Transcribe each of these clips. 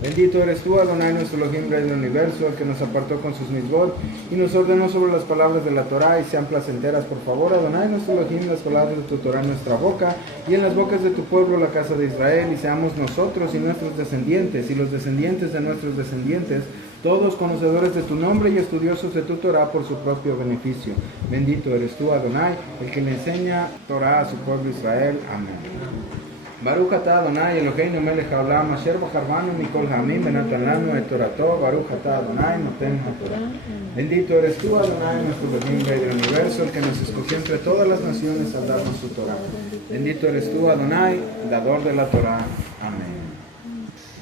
Bendito eres tú, Adonai, nuestro Elohim, Rey del universo, el que nos apartó con sus mitzvot y nos ordenó sobre las palabras de la Torah y sean placenteras, por favor, Adonai, nuestro Elohim, las palabras de tu Torah en nuestra boca y en las bocas de tu pueblo, la casa de Israel, y seamos nosotros y nuestros descendientes y los descendientes de nuestros descendientes, todos conocedores de tu nombre y estudiosos de tu Torah por su propio beneficio. Bendito eres tú, Adonai, el que le enseña Torah a su pueblo Israel. Amén. Baruch atah Adonai Eloheinu melech haolam asher bacharvanu mikol ha'amim venatan lanu et torato. Baruch atah Adonai noten haTorah. Bendito eres tú, Adonai, nuestro Elohim, Rey del universo, el que nos escogió entre todas las naciones al darnos su Torah. Bendito eres tú, Adonai, dador de la Torah. Amén.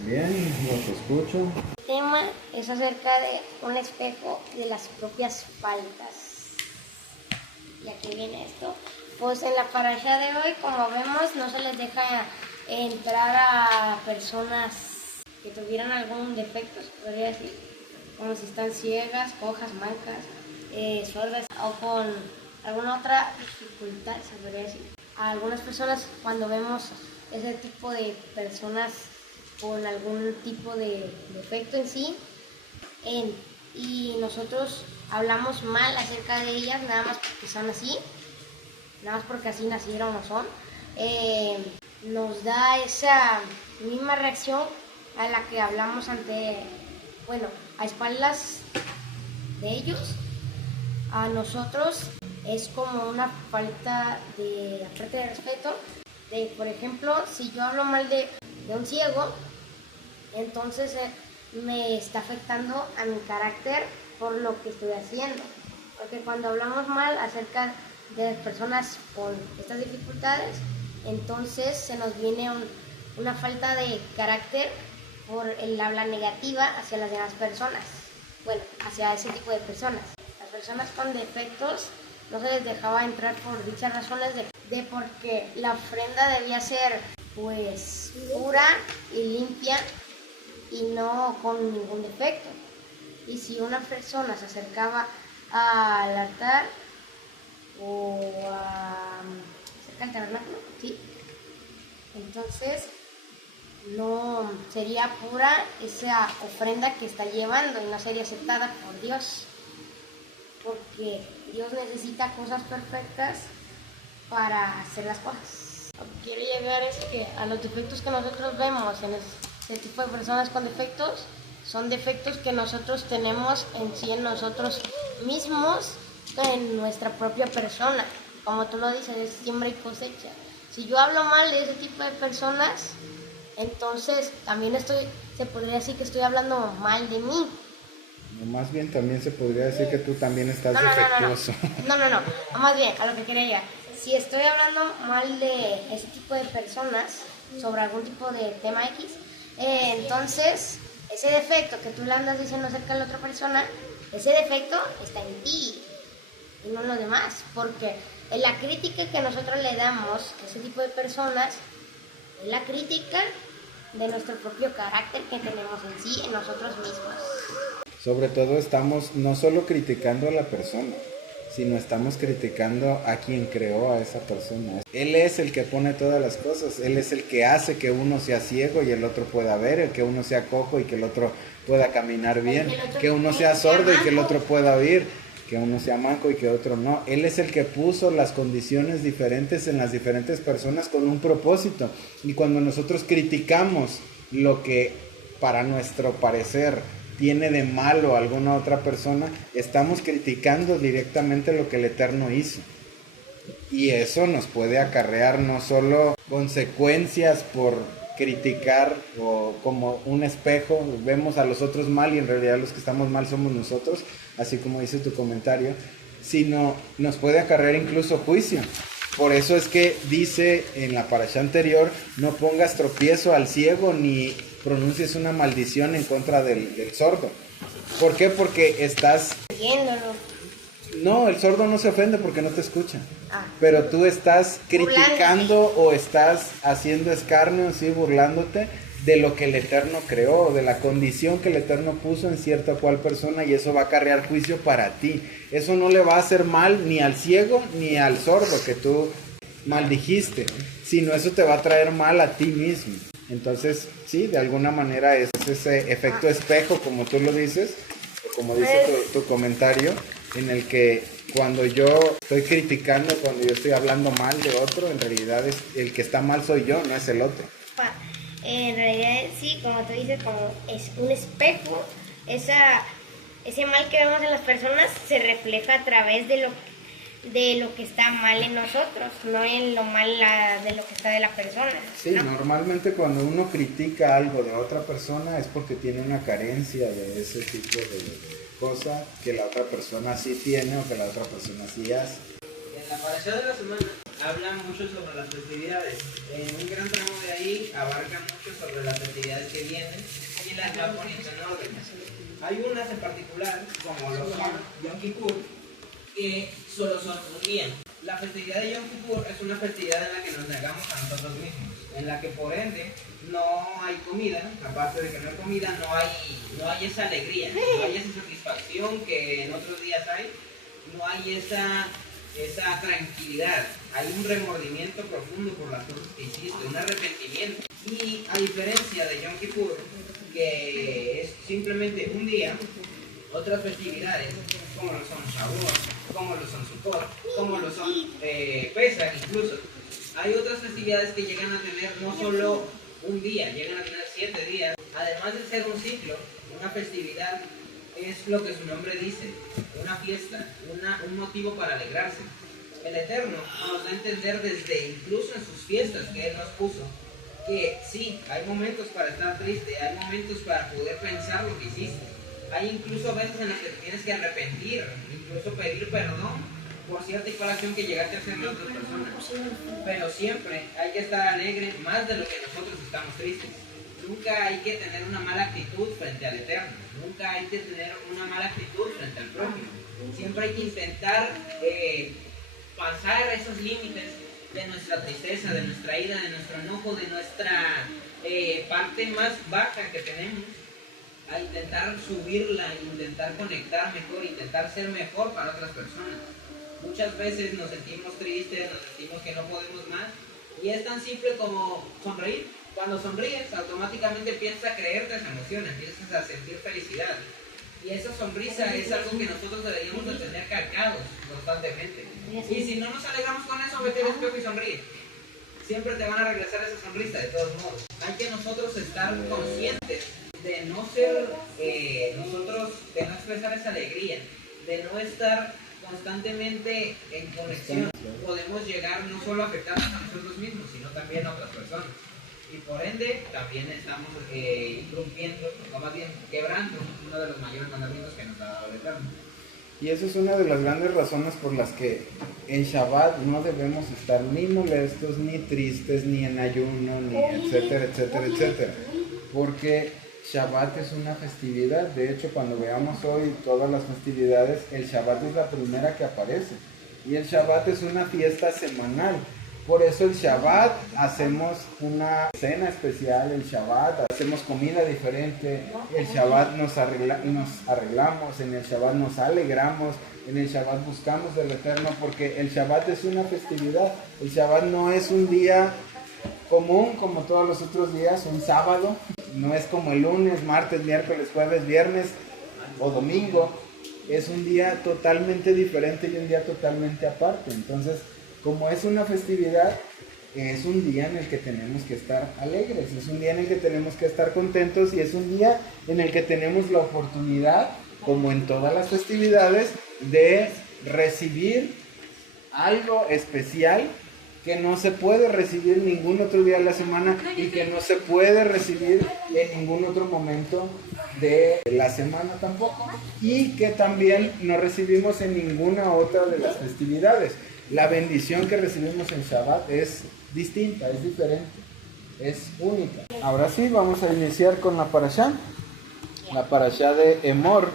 Bien, los escucho. El tema es acerca de un espejo de las propias faltas. ¿Y aquí viene esto? Pues en la parasha de hoy, como vemos, no se les deja entrar a personas que tuvieran algún defecto, se podría decir, como si están ciegas, cojas, mancas, sordas o con alguna otra dificultad, se podría decir. A algunas personas, cuando vemos ese tipo de personas con algún tipo de defecto en sí, y nosotros hablamos mal acerca de ellas, nada más porque son así, nada más porque así nacieron o son, nos da esa misma reacción a la que hablamos a espaldas de ellos. A nosotros es como una falta de respeto. Por ejemplo, si yo hablo mal de un ciego, entonces me está afectando a mi carácter por lo que estoy haciendo. Porque cuando hablamos mal acerca de personas con estas dificultades, entonces se nos viene una falta de carácter por el habla negativa hacia las demás personas, hacia ese tipo de personas. Las personas con defectos no se les dejaba entrar por dichas razones de porque la ofrenda debía ser pues pura y limpia y no con ningún defecto. Y si una persona se acercaba al altar o cerca del tabernáculo, ¿sí? Entonces no sería pura esa ofrenda que está llevando y no sería aceptada por Dios, porque Dios necesita cosas perfectas para hacer las cosas. Lo que quiere llegar es que a los defectos que nosotros vemos en ese tipo de personas con defectos, son defectos que nosotros tenemos en sí, en nosotros mismos, en nuestra propia persona. Como tú lo dices, es siembra y cosecha. Si yo hablo mal de ese tipo de personas, entonces también se podría decir que estoy hablando mal de mí. No, más bien también se podría decir que tú también estás defectuoso. No, más bien, a lo que quería llegar. Si estoy hablando mal de ese tipo de personas, sobre algún tipo de tema X, entonces ese defecto que tú le andas diciendo acerca de la otra persona, ese defecto está en ti y no en los demás, porque en la crítica que nosotros le damos a ese tipo de personas es la crítica de nuestro propio carácter que tenemos en sí, en nosotros mismos. Sobre todo estamos no solo criticando a la persona, sino estamos criticando a quien creó a esa persona. Él es el que pone todas las cosas, él es el que hace que uno sea ciego y el otro pueda ver, el que uno sea cojo y que el otro pueda caminar bien, que uno sea sordo y que el otro pueda oír, que uno sea manco y que otro no. Él es el que puso las condiciones diferentes en las diferentes personas con un propósito. Y cuando nosotros criticamos lo que para nuestro parecer tiene de malo a alguna otra persona, estamos criticando directamente lo que el Eterno hizo. Y eso nos puede acarrear no solo consecuencias por criticar o como un espejo, vemos a los otros mal y en realidad los que estamos mal somos nosotros, así como dice tu comentario, sino nos puede acarrear incluso juicio. Por eso es que dice en la parashá anterior, no pongas tropiezo al ciego ni pronuncies una maldición en contra del sordo. ¿Por qué? Porque estás... Viéndolo. No, el sordo no se ofende porque no te escucha. Pero tú estás criticando o estás haciendo escarnio, ¿sí? Burlándote de lo que el Eterno creó, de la condición que el Eterno puso en cierta o cual persona, y eso va a acarrear juicio para ti. Eso no le va a hacer mal ni al ciego ni al sordo que tú maldijiste, sino eso te va a traer mal a ti mismo. Entonces, sí, de alguna manera es ese efecto espejo, como tú lo dices, o como dice tu comentario, en el que cuando yo estoy criticando, cuando yo estoy hablando mal de otro, en realidad es el que está mal soy yo, no es el otro. En realidad sí, como tú dices, como es un espejo, ese mal que vemos en las personas se refleja a través de lo que está mal en nosotros, no en lo mal de lo que está de la persona. Sí, ¿no? Normalmente cuando uno critica algo de otra persona es porque tiene una carencia de ese tipo de cosa que la otra persona sí tiene o que la otra persona sí hace. En la parasha de la semana habla mucho sobre las festividades. En un gran tramo de ahí abarca mucho sobre las festividades que vienen y las va poniendo en orden. Hay unas en particular, como lo son Yom Kippur, que solo son un día. La festividad de Yom Kippur es una festividad en la que nos negamos a nosotros mismos, en la que por ende no hay comida, aparte de que no hay comida, no hay esa alegría, no hay esa satisfacción que en otros días hay, no hay esa tranquilidad, hay un remordimiento profundo por las cosas que hiciste, un arrepentimiento. Y a diferencia de Yom Kippur, que es simplemente un día, otras festividades, como lo son Shavuot, como lo son Sukkot, como lo son Pesach incluso, hay otras festividades que llegan a tener no solo un día, llegan a tener 7 días. Además de ser un ciclo, una festividad es lo que su nombre dice, una fiesta, un motivo para alegrarse. El Eterno nos da a entender desde incluso en sus fiestas que Él nos puso, que sí, hay momentos para estar triste, hay momentos para poder pensar lo que hiciste. Hay incluso veces en las que te tienes que arrepentir, incluso pedir perdón por cierta infracción que llegaste a hacer a otras personas. Pero siempre hay que estar alegre más de lo que nosotros estamos tristes. Nunca hay que tener una mala actitud frente al Eterno. Nunca hay que tener una mala actitud frente al prójimo. Siempre hay que intentar pasar esos límites de nuestra tristeza, de nuestra ira, de nuestro enojo, de nuestra parte más baja que tenemos, a intentar subirla, intentar conectar mejor, intentar ser mejor para otras personas. Muchas veces nos sentimos tristes, nos sentimos que no podemos más, y es tan simple como sonreír. Cuando sonríes, automáticamente empiezas a creerte esa emoción, empiezas a sentir felicidad. Y esa sonrisa es algo que nosotros deberíamos de tener cargados constantemente. Y si no nos alegramos con eso, vete al espejo y sonríe. Siempre te van a regresar esa sonrisa, de todos modos. Hay que nosotros estar conscientes de no ser nosotros, de no expresar esa alegría, de no estar constantemente en conexión. Podemos llegar no solo a afectarnos a nosotros mismos, sino también a otras personas. Y por ende también estamos irrumpiendo, o más bien quebrando uno de los mayores mandamientos que nos ha dado el Eterno. Y eso es una de las grandes razones por las que en Shabbat no debemos estar ni molestos, ni tristes, ni en ayuno, ni etcétera, etcétera, etcétera. Porque Shabbat es una festividad. De hecho, cuando veamos hoy todas las festividades, el Shabbat es la primera que aparece. Y el Shabbat es una fiesta semanal. Por eso el Shabbat hacemos una cena especial, el Shabbat hacemos comida diferente, el Shabbat nos arreglamos, en el Shabbat nos alegramos, en el Shabbat buscamos del Eterno, porque el Shabbat es una festividad. El Shabbat no es un día común como todos los otros días, un sábado, no es como el lunes, martes, miércoles, jueves, viernes o domingo. Es un día totalmente diferente y un día totalmente aparte. Entonces, como es una festividad, es un día en el que tenemos que estar alegres, es un día en el que tenemos que estar contentos y es un día en el que tenemos la oportunidad, como en todas las festividades, de recibir algo especial que no se puede recibir ningún otro día de la semana y que no se puede recibir en ningún otro momento de la semana tampoco, y que también no recibimos en ninguna otra de las festividades. La bendición que recibimos en Shabbat es distinta, es diferente, es única. Ahora sí, vamos a iniciar con la parashá de Emor,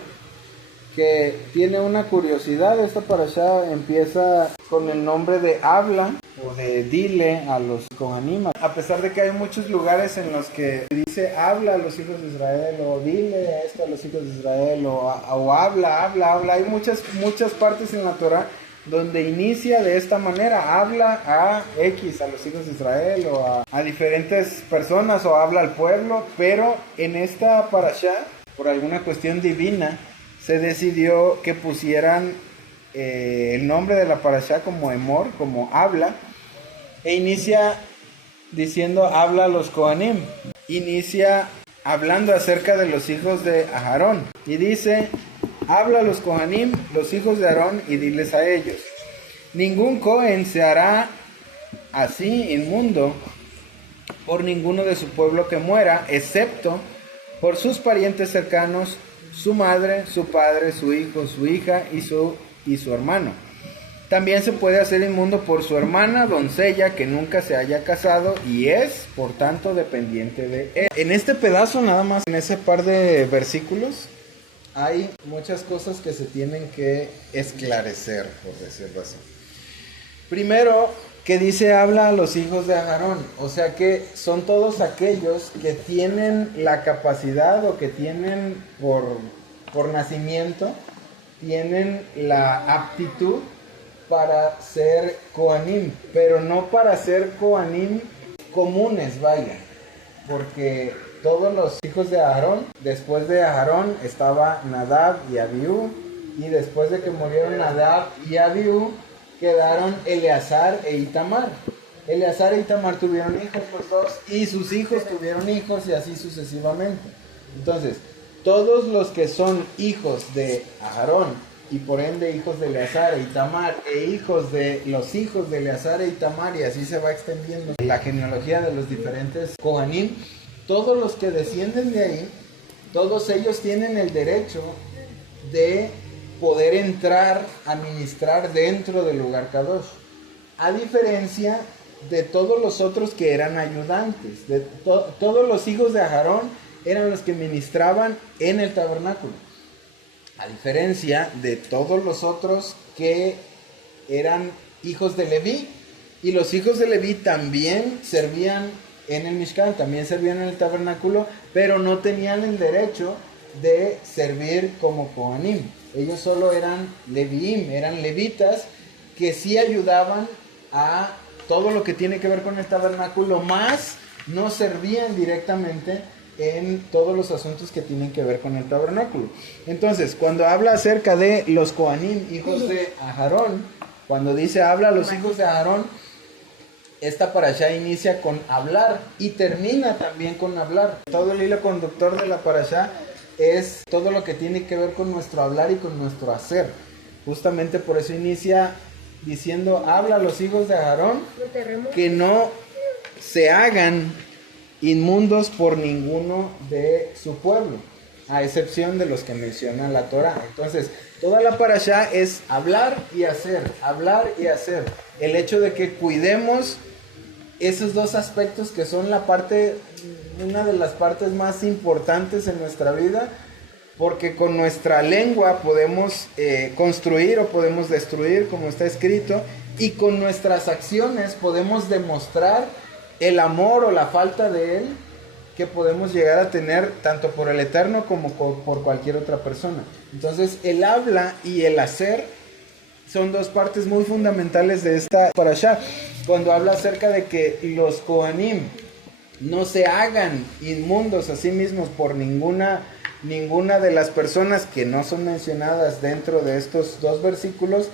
que tiene una curiosidad. Esta parashá empieza con el nombre de habla o de dile a los Kohanim. A pesar de que hay muchos lugares en los que dice habla a los hijos de Israel, o dile esto a los hijos de Israel, o habla, hay muchas partes en la Torah donde inicia de esta manera, habla a X, a los hijos de Israel o a diferentes personas o habla al pueblo, pero en esta parashá, por alguna cuestión divina, se decidió que pusieran el nombre de la parashá como Emor, como habla, e inicia diciendo habla a los Kohanim, inicia hablando acerca de los hijos de Aarón, y dice: habla a los Kohanim, los hijos de Aarón, y diles a ellos: ningún Cohen se hará así inmundo por ninguno de su pueblo que muera, excepto por sus parientes cercanos, su madre, su padre, su hijo, su hija y su hermano. También se puede hacer inmundo por su hermana, doncella, que nunca se haya casado y es, por tanto, dependiente de él. En este pedazo, nada más, en ese par de versículos, hay muchas cosas que se tienen que esclarecer, por decirlo así. Primero, que dice habla a los hijos de Aarón, o sea que son todos aquellos que tienen la capacidad o que tienen por nacimiento, tienen la aptitud para ser Kohanim, pero no para ser Kohanim comunes, vaya, porque todos los hijos de Aarón, después de Aarón estaba Nadab y Abiú, y después de que murieron Nadab y Abiú, quedaron Eleazar e Itamar. Eleazar e Itamar tuvieron hijos los dos, y sus hijos tuvieron hijos, y así sucesivamente. Entonces, todos los que son hijos de Aarón, y por ende hijos de Eleazar e Itamar, e hijos de los hijos de Eleazar e Itamar, y así se va extendiendo la genealogía de los diferentes Kohanim, todos los que descienden de ahí, todos ellos tienen el derecho de poder entrar a ministrar dentro del lugar Kadosh, a diferencia de todos los otros que eran ayudantes. Todos los hijos de Aarón eran los que ministraban en el tabernáculo, a diferencia de todos los otros que eran hijos de Leví, y los hijos de Leví también servían en el Mishkan, también servían en el tabernáculo, pero no tenían el derecho de servir como Kohanim. Ellos solo eran Leviim, eran levitas que sí ayudaban a todo lo que tiene que ver con el tabernáculo, más no servían directamente en todos los asuntos que tienen que ver con el tabernáculo. Entonces, cuando habla acerca de los Kohanim, hijos de Aarón, cuando dice habla a los hijos de Aarón, esta parashá inicia con hablar y termina también con hablar. Todo el hilo conductor de la parashá es todo lo que tiene que ver con nuestro hablar y con nuestro hacer. Justamente por eso inicia diciendo habla a los hijos de Aarón que no se hagan inmundos por ninguno de su pueblo, a excepción de los que menciona la Torah. Entonces, toda la parashá es hablar y hacer, hablar y hacer. El hecho de que cuidemos esos dos aspectos que son una de las partes más importantes en nuestra vida, porque con nuestra lengua podemos construir o podemos destruir, como está escrito, y con nuestras acciones podemos demostrar el amor o la falta de él que podemos llegar a tener tanto por el Eterno como por cualquier otra persona. Entonces, el habla y el hacer son dos partes muy fundamentales de esta parashá. Cuando habla acerca de que los Kohanim no se hagan inmundos a sí mismos por ninguna de las personas que no son mencionadas dentro de estos dos versículos,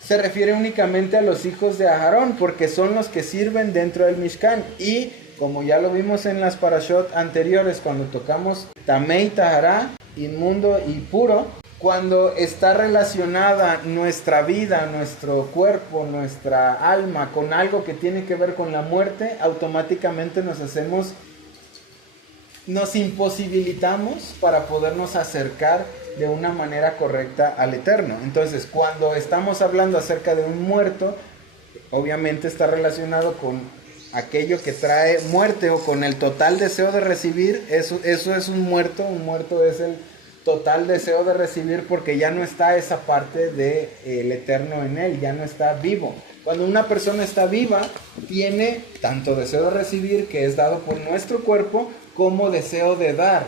se refiere únicamente a los hijos de Aarón, porque son los que sirven dentro del Mishkan. Y como ya lo vimos en las parashot anteriores, cuando tocamos Tamei Tahará, inmundo y puro, cuando está relacionada nuestra vida, nuestro cuerpo, nuestra alma con algo que tiene que ver con la muerte, automáticamente nos imposibilitamos para podernos acercar de una manera correcta al Eterno. Entonces, cuando estamos hablando acerca de un muerto, obviamente está relacionado con aquello que trae muerte o con el total deseo de recibir. Eso es un muerto es el total deseo de recibir, porque ya no está esa parte del Eterno en él, ya no está vivo. Cuando una persona está viva, tiene tanto deseo de recibir, que es dado por nuestro cuerpo, como deseo de dar,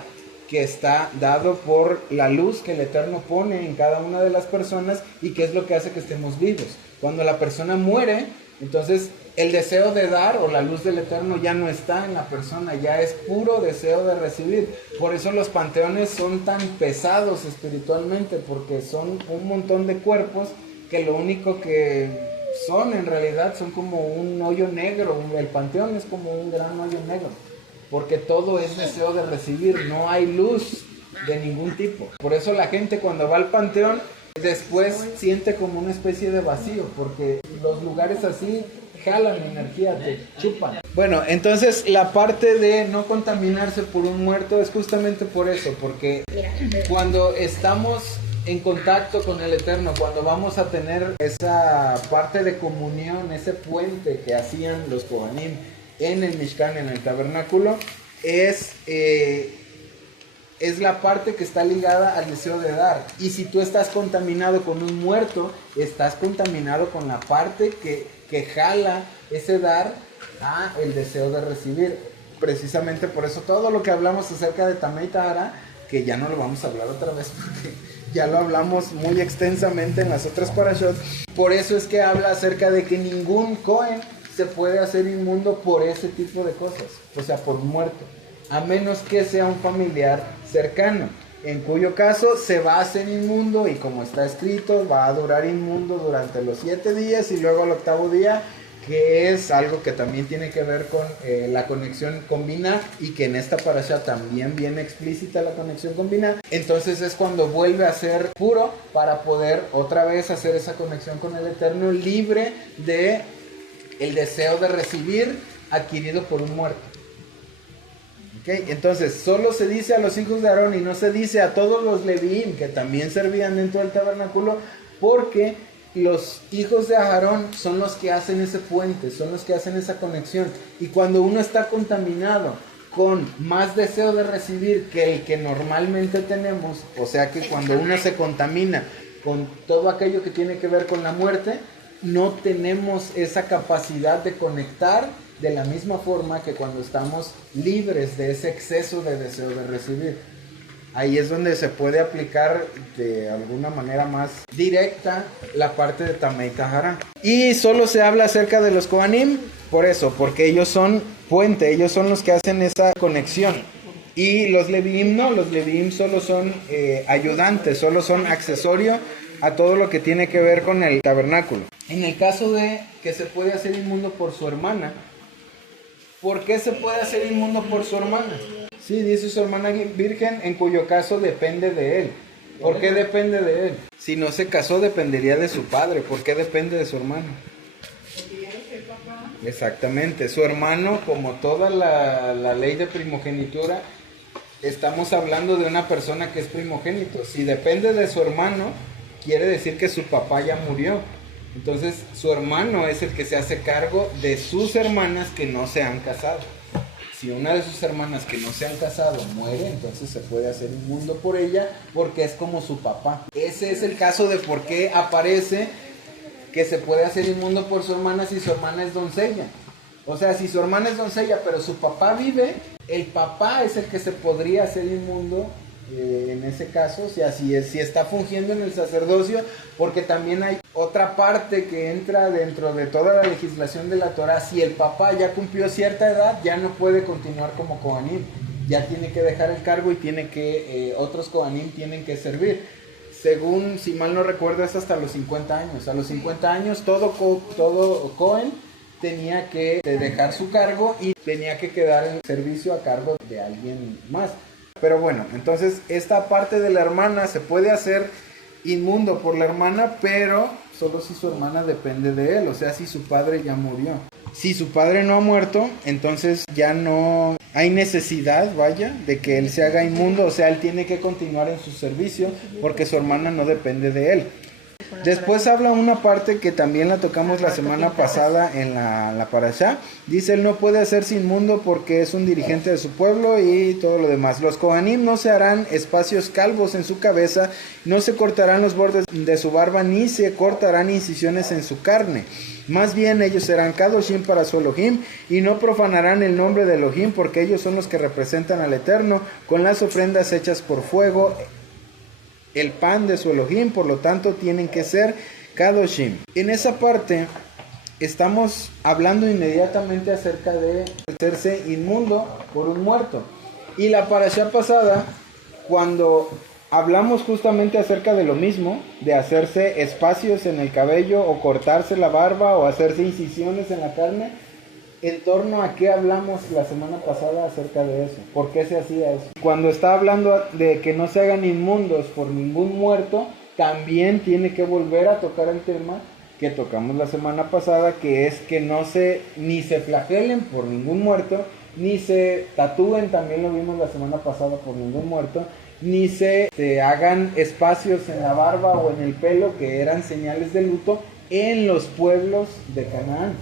que está dado por la luz que el Eterno pone en cada una de las personas y que es lo que hace que estemos vivos. Cuando la persona muere, entonces el deseo de dar o la luz del Eterno ya no está en la persona, ya es puro deseo de recibir. Por eso los panteones son tan pesados espiritualmente, porque son un montón de cuerpos que lo único que son en realidad son como un hoyo negro. El panteón es como un gran hoyo negro, porque todo es deseo de recibir, no hay luz de ningún tipo. Por eso la gente cuando va al panteón después siente como una especie de vacío, porque los lugares así jalan energía, te chupan. Bueno, entonces la parte de no contaminarse por un muerto es justamente por eso, porque cuando estamos en contacto con el Eterno, cuando vamos a tener esa parte de comunión, ese puente que hacían los Kohanim en el Mishkan, en el tabernáculo, es la parte que está ligada al deseo de dar. Y si tú estás contaminado con un muerto, estás contaminado con la parte que jala ese dar a el deseo de recibir. Precisamente por eso todo lo que hablamos acerca de Tamei Tahara, que ya no lo vamos a hablar otra vez porque ya lo hablamos muy extensamente en las otras parashot. Por eso es que habla acerca de que ningún Kohen se puede hacer inmundo por ese tipo de cosas, o sea, por muerto, a menos que sea un familiar cercano, en cuyo caso se va a hacer inmundo y como está escrito, va a durar inmundo durante los 7 días y luego al 8º día, que es algo que también tiene que ver con la conexión con Binah, y que en esta parasha también viene explícita la conexión con Binah. Entonces es cuando vuelve a ser puro para poder otra vez hacer esa conexión con el Eterno, libre de el deseo de recibir adquirido por un muerto. ¿Okay? Entonces solo se dice a los hijos de Aarón y no se dice a todos los Levíim que también servían dentro del tabernáculo, porque los hijos de Aarón son los que hacen ese puente, son los que hacen esa conexión. Y cuando uno está contaminado con más deseo de recibir que el que normalmente tenemos, o sea que cuando uno se contamina con todo aquello que tiene que ver con la muerte, no tenemos esa capacidad de conectar de la misma forma que cuando estamos libres de ese exceso de deseo de recibir. Ahí es donde se puede aplicar de alguna manera más directa la parte de Tamei Tahara. Y solo se habla acerca de los Kohanim por eso, porque ellos son puente, ellos son los que hacen esa conexión. Y los Leviim no, los Leviim solo son ayudantes, solo son accesorio a todo lo que tiene que ver con el tabernáculo. En el caso de que se puede hacer inmundo por su hermana, ¿por qué se puede hacer inmundo por su hermana? Sí, dice su hermana virgen, en cuyo caso depende de él. ¿Por qué depende de él? Si no se casó, dependería de su padre. ¿Por qué depende de su hermano? Exactamente, su hermano, como toda la ley de primogenitura, estamos hablando de una persona que es primogénito. Si depende de su hermano, quiere decir que su papá ya murió. Entonces su hermano es el que se hace cargo de sus hermanas que no se han casado. Si una de sus hermanas que no se han casado muere, entonces se puede hacer inmundo por ella, porque es como su papá. Ese es el caso de por qué aparece que se puede hacer inmundo por su hermana si su hermana es doncella. O sea, si su hermana es doncella, pero su papá vive, el papá es el que se podría hacer inmundo en ese caso, o sea, si está fungiendo en el sacerdocio, porque también hay otra parte que entra dentro de toda la legislación de la Torah. Si el papá ya cumplió cierta edad, ya no puede continuar como Kohanim, ya tiene que dejar el cargo y tiene que otros Kohanim tienen que servir. Según, si mal no recuerdo, es hasta los 50 años. A los 50 años todo Kohen tenía que dejar su cargo y tenía que quedar en servicio a cargo de alguien más. Pero bueno, entonces esta parte de la hermana se puede hacer inmundo por la hermana, pero solo si su hermana depende de él, o sea, si su padre ya murió. Si su padre no ha muerto, entonces ya no hay necesidad, vaya, de que él se haga inmundo, o sea, él tiene que continuar en su servicio porque su hermana no depende de él. Después habla una parte que también la tocamos la semana pasada en la parashá. Dice, él no puede hacerse inmundo porque es un dirigente de su pueblo y todo lo demás. Los Kohanim no se harán espacios calvos en su cabeza, no se cortarán los bordes de su barba, ni se cortarán incisiones en su carne. Más bien ellos serán Kadoshim para su Elohim y no profanarán el nombre de Elohim porque ellos son los que representan al Eterno con las ofrendas hechas por fuego, el pan de su Elohim, por lo tanto tienen que ser Kadoshim. En esa parte estamos hablando inmediatamente acerca de hacerse inmundo por un muerto. Y la parashá pasada, cuando hablamos justamente acerca de lo mismo, de hacerse espacios en el cabello o cortarse la barba o hacerse incisiones en la carne, ¿en torno a qué hablamos la semana pasada acerca de eso? ¿Por qué se hacía eso? Cuando está hablando de que no se hagan inmundos por ningún muerto, también tiene que volver a tocar el tema que tocamos la semana pasada, que es que ni se flagelen por ningún muerto, ni se tatúen, también lo vimos la semana pasada, por ningún muerto, ni se hagan espacios en la barba o en el pelo, que eran señales de luto en los pueblos de Canaán.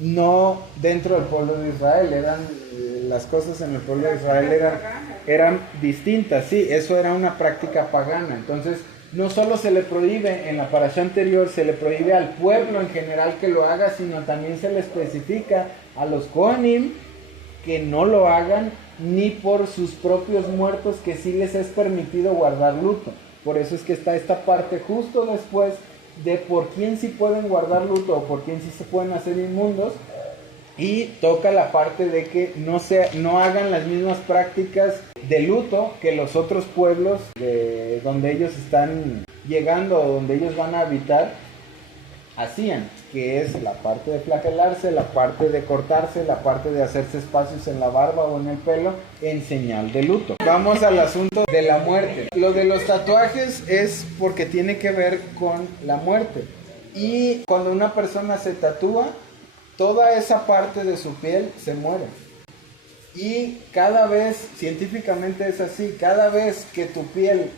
No dentro del pueblo de Israel, las cosas en el pueblo de Israel eran distintas, sí, eso era una práctica pagana. Entonces, no solo se le prohíbe, en la parashá anterior, se le prohíbe al pueblo en general que lo haga, sino también se le especifica a los Kohanim que no lo hagan, ni por sus propios muertos, que sí les es permitido guardar luto. Por eso es que está esta parte justo después de por quién sí pueden guardar luto o por quién sí se pueden hacer inmundos, y toca la parte de que no hagan las mismas prácticas de luto que los otros pueblos de donde ellos están llegando o donde ellos van a habitar hacían, que es la parte de flagelarse, la parte de cortarse, la parte de hacerse espacios en la barba o en el pelo en señal de luto. Vamos al asunto de la muerte. Lo de los tatuajes es porque tiene que ver con la muerte. Y cuando una persona se tatúa, toda esa parte de su piel se muere. Y cada vez, científicamente es así, cada vez que tu piel,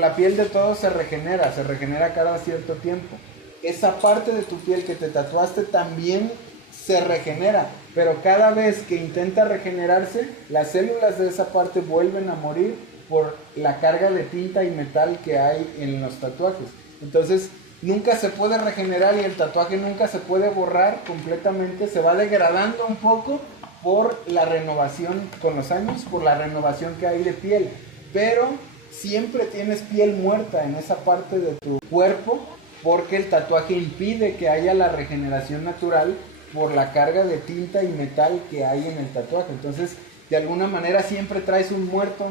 la piel de todos se regenera cada cierto tiempo. Esa parte de tu piel que te tatuaste también se regenera, pero cada vez que intenta regenerarse, las células de esa parte vuelven a morir por la carga de tinta y metal que hay en los tatuajes. Entonces, nunca se puede regenerar y el tatuaje nunca se puede borrar completamente, se va degradando un poco por la renovación con los años, por la renovación que hay de piel, pero siempre tienes piel muerta en esa parte de tu cuerpo, porque el tatuaje impide que haya la regeneración natural por la carga de tinta y metal que hay en el tatuaje. Entonces, de alguna manera siempre traes un muerto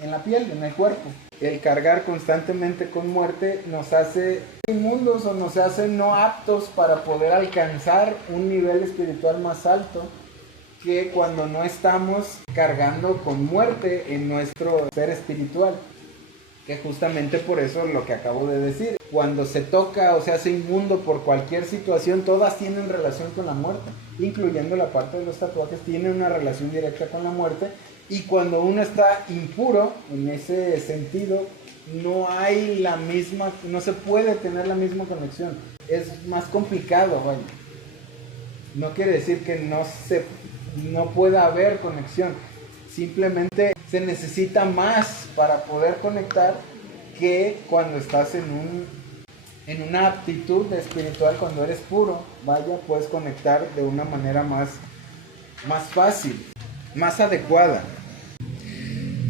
en la piel, en el cuerpo. El cargar constantemente con muerte nos hace inmundos o nos hace no aptos para poder alcanzar un nivel espiritual más alto que cuando no estamos cargando con muerte en nuestro ser espiritual. Que justamente por eso lo que acabo de decir, cuando se toca o se hace inmundo por cualquier situación, todas tienen relación con la muerte, incluyendo la parte de los tatuajes, tienen una relación directa con la muerte. Y cuando uno está impuro, en ese sentido, no se puede tener la misma conexión, es más complicado, vaya. No quiere decir que no pueda haber conexión, simplemente se necesita más para poder conectar que cuando estás en una aptitud espiritual, cuando eres puro, vaya, puedes conectar de una manera más fácil, más adecuada.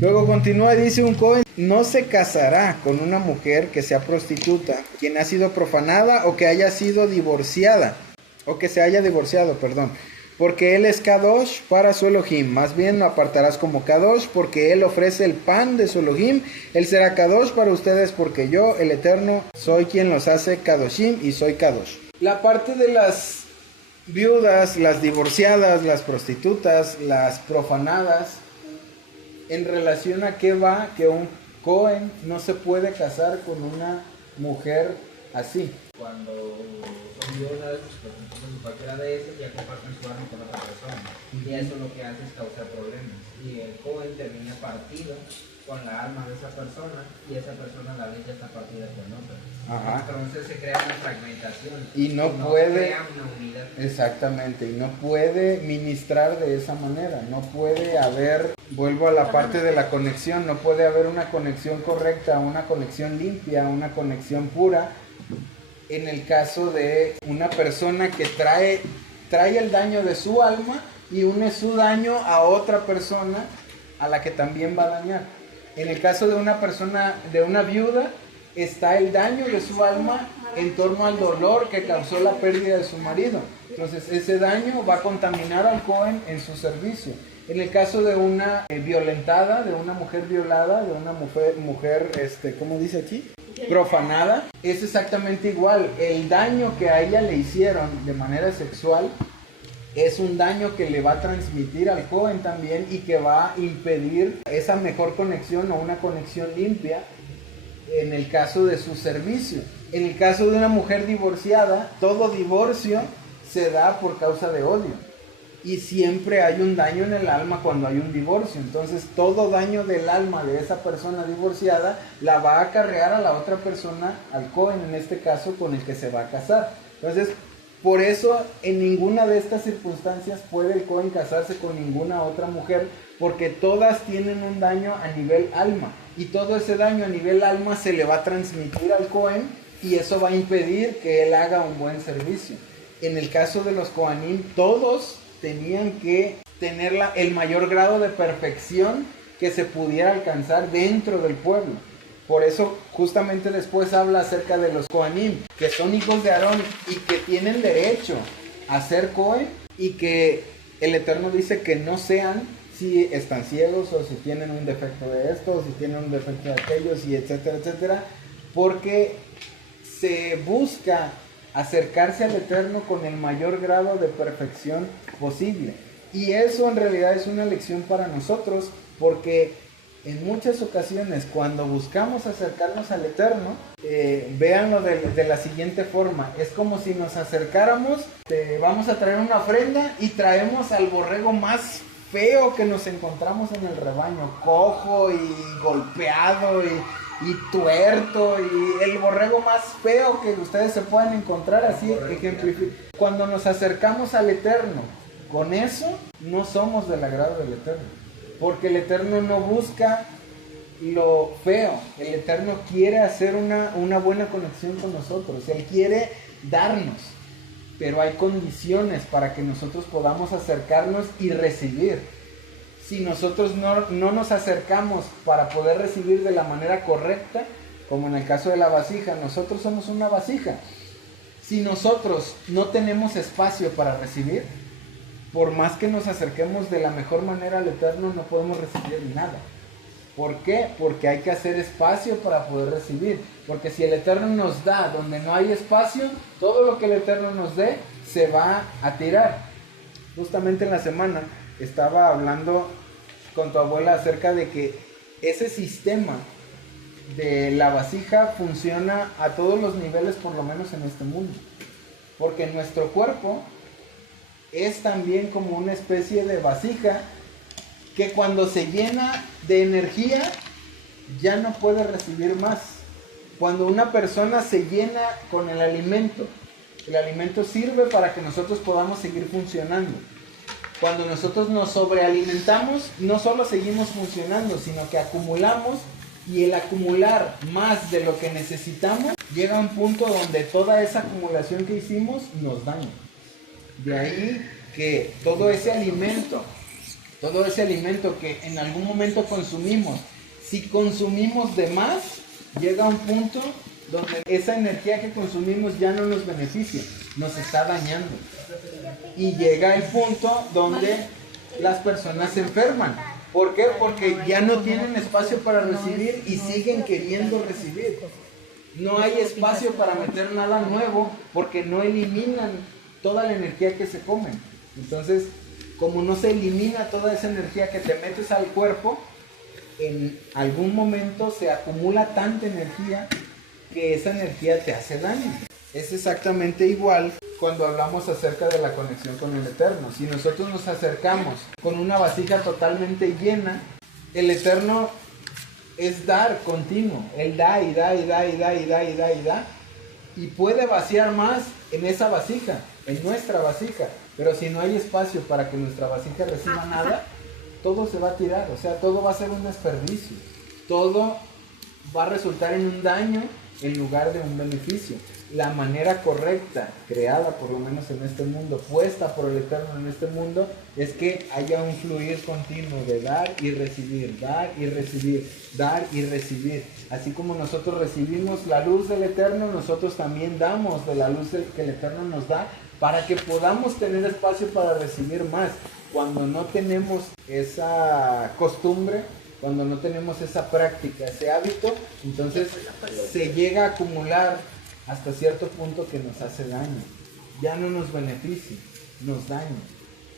Luego continúa y dice: un Cohen no se casará con una mujer que sea prostituta, quien ha sido profanada o que haya sido divorciada, o que se haya divorciado, perdón. Porque él es Kadosh para su Elohim. Más bien lo apartarás como Kadosh, porque él ofrece el pan de su Elohim. Él será Kadosh para ustedes, porque yo, el Eterno, soy quien los hace Kadoshim y soy Kadosh. La parte de las viudas, las divorciadas, las prostitutas, las profanadas, en relación a qué va que un Cohen no se puede casar con una mujer así. Cuando son viudas, pues cualquiera de esas ya comparten su alma con otra persona. Y eso lo que hace es causar problemas. Y el joven termina partido con la alma de esa persona y esa persona a la vez ya está partida con otra. Ajá. Entonces se crea una fragmentación. Y no se puede, crea una unidad. exactamente, y no puede ministrar de esa manera, no puede haber, vuelvo a la parte de la conexión, no puede haber una conexión correcta, una conexión limpia, una conexión pura, en el caso de una persona que trae el daño de su alma y une su daño a otra persona a la que también va a dañar. En el caso de una persona, de una viuda, está el daño de su alma en torno al dolor que causó la pérdida de su marido. Entonces ese daño va a contaminar al Cohen en su servicio. En el caso de una violentada, de una mujer violada, de una mujer ¿cómo dice aquí? Profanada, es exactamente igual. El daño que a ella le hicieron de manera sexual es un daño que le va a transmitir al joven también y que va a impedir esa mejor conexión o una conexión limpia en el caso de su servicio. En el caso de una mujer divorciada, todo divorcio se da por causa de odio. Y siempre hay un daño en el alma cuando hay un divorcio. Entonces todo daño del alma de esa persona divorciada la va a acarrear a la otra persona, al joven en este caso, con el que se va a casar. Entonces, por eso en ninguna de estas circunstancias puede el Cohen casarse con ninguna otra mujer, porque todas tienen un daño a nivel alma. Y todo ese daño a nivel alma se le va a transmitir al Cohen y eso va a impedir que él haga un buen servicio. En el caso de los Kohanim, todos tenían que tener el mayor grado de perfección que se pudiera alcanzar dentro del pueblo. Por eso justamente después habla acerca de los Kohanim, que son hijos de Aarón y que tienen derecho a ser Cohen, y que el Eterno dice que no sean si están ciegos o si tienen un defecto de esto o si tienen un defecto de aquellos, y etcétera, etcétera, porque se busca acercarse al Eterno con el mayor grado de perfección posible. Y eso en realidad es una lección para nosotros, porque en muchas ocasiones cuando buscamos acercarnos al Eterno, véanlo de la siguiente forma: es como si nos acercáramos, vamos a traer una ofrenda y traemos al borrego más feo que nos encontramos en el rebaño, cojo y golpeado y tuerto, y el borrego más feo que ustedes se puedan encontrar, así ejemplifica. Cuando nos acercamos al Eterno con eso, no somos del agrado del Eterno, porque el Eterno no busca lo feo. El Eterno quiere hacer una buena conexión con nosotros, Él quiere darnos, pero hay condiciones para que nosotros podamos acercarnos y recibir. Si nosotros no nos acercamos para poder recibir de la manera correcta, como en el caso de la vasija, nosotros somos una vasija. Si nosotros no tenemos espacio para recibir, por más que nos acerquemos de la mejor manera al Eterno, no podemos recibir nada. ¿Por qué? Porque hay que hacer espacio para poder recibir. Porque si el Eterno nos da donde no hay espacio, todo lo que el Eterno nos dé se va a tirar. Justamente en la semana estaba hablando con tu abuela acerca de que ese sistema de la vasija funciona a todos los niveles, por lo menos en este mundo. Porque nuestro cuerpo es también como una especie de vasija que cuando se llena de energía ya no puede recibir más. Cuando una persona se llena con el alimento sirve para que nosotros podamos seguir funcionando. Cuando nosotros nos sobrealimentamos, no solo seguimos funcionando, sino que acumulamos, y el acumular más de lo que necesitamos llega a un punto donde toda esa acumulación que hicimos nos daña. De ahí que todo ese alimento que en algún momento consumimos, si consumimos de más, llega a un punto donde esa energía que consumimos ya no nos beneficia, nos está dañando. Y llega el punto donde las personas se enferman. ¿Por qué? Porque ya no tienen espacio para recibir y siguen queriendo recibir. No hay espacio para meter nada nuevo porque no eliminan toda la energía que se comen. Entonces, como no se elimina toda esa energía que te metes al cuerpo, en algún momento se acumula tanta energía que esa energía te hace daño. Es exactamente igual cuando hablamos acerca de la conexión con el Eterno. Si nosotros nos acercamos con una vasija totalmente llena, el Eterno es dar continuo. Él da y da y da y da y da y da y da. Y puede vaciar más en esa vasija, en nuestra vasija. Pero si no hay espacio para que nuestra vasija reciba nada, todo se va a tirar. O sea, todo va a ser un desperdicio. Todo va a resultar en un daño en lugar de un beneficio. La manera correcta, creada por lo menos en este mundo, puesta por el Eterno en este mundo, es que haya un fluir continuo de dar y recibir, dar y recibir, dar y recibir. Así como nosotros recibimos la luz del Eterno, nosotros también damos de la luz que el Eterno nos da para que podamos tener espacio para recibir más. Cuando no tenemos esa costumbre, cuando no tenemos esa práctica, ese hábito, entonces se llega a acumular hasta cierto punto que nos hace daño. Ya no nos beneficia, nos daña.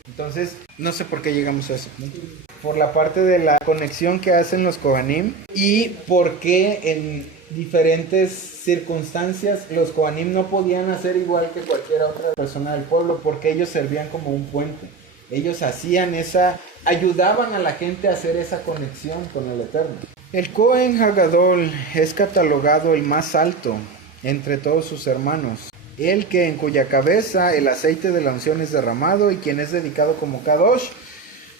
Entonces, no sé por qué llegamos a eso, ¿no? Por la parte de la conexión que hacen los Kohanim y por qué en diferentes circunstancias los Kohanim no podían hacer igual que cualquier otra persona del pueblo, porque ellos servían como un puente. Ellos ayudaban a la gente a hacer esa conexión con el Eterno. El Kohen Hagadol es catalogado el más alto entre todos sus hermanos, el que en cuya cabeza el aceite de la unción es derramado y quien es dedicado como Kadosh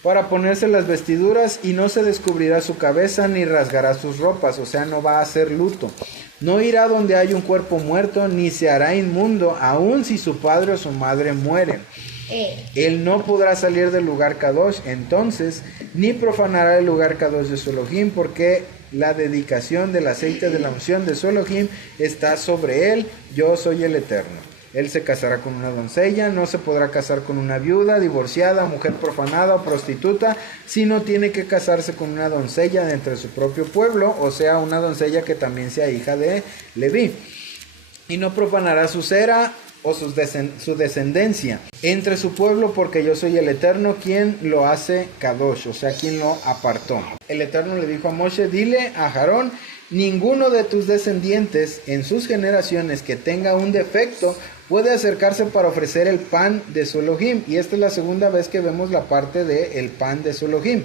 para ponerse las vestiduras, y no se descubrirá su cabeza ni rasgará sus ropas, o sea, no va a hacer luto. No irá donde hay un cuerpo muerto, ni se hará inmundo, aun si su padre o su madre mueren. Él no podrá salir del lugar Kadosh, entonces, ni profanará el lugar Kadosh de su Elohim, porque la dedicación del aceite de la unción de su Elohim está sobre él. Yo soy el Eterno. Él se casará con una doncella, no se podrá casar con una viuda, divorciada, mujer profanada o prostituta, sino tiene que casarse con una doncella de entre su propio pueblo, o sea, una doncella que también sea hija de Leví. Y no profanará su cera o su descendencia entre su pueblo, porque yo soy el Eterno quien lo hace Kadosh, o sea, quien lo apartó. El Eterno le dijo a Moshe: dile a Aarón, ninguno de tus descendientes en sus generaciones que tenga un defecto puede acercarse para ofrecer el pan de su Elohim. Y esta es la segunda vez que vemos la parte de el pan de su Elohim.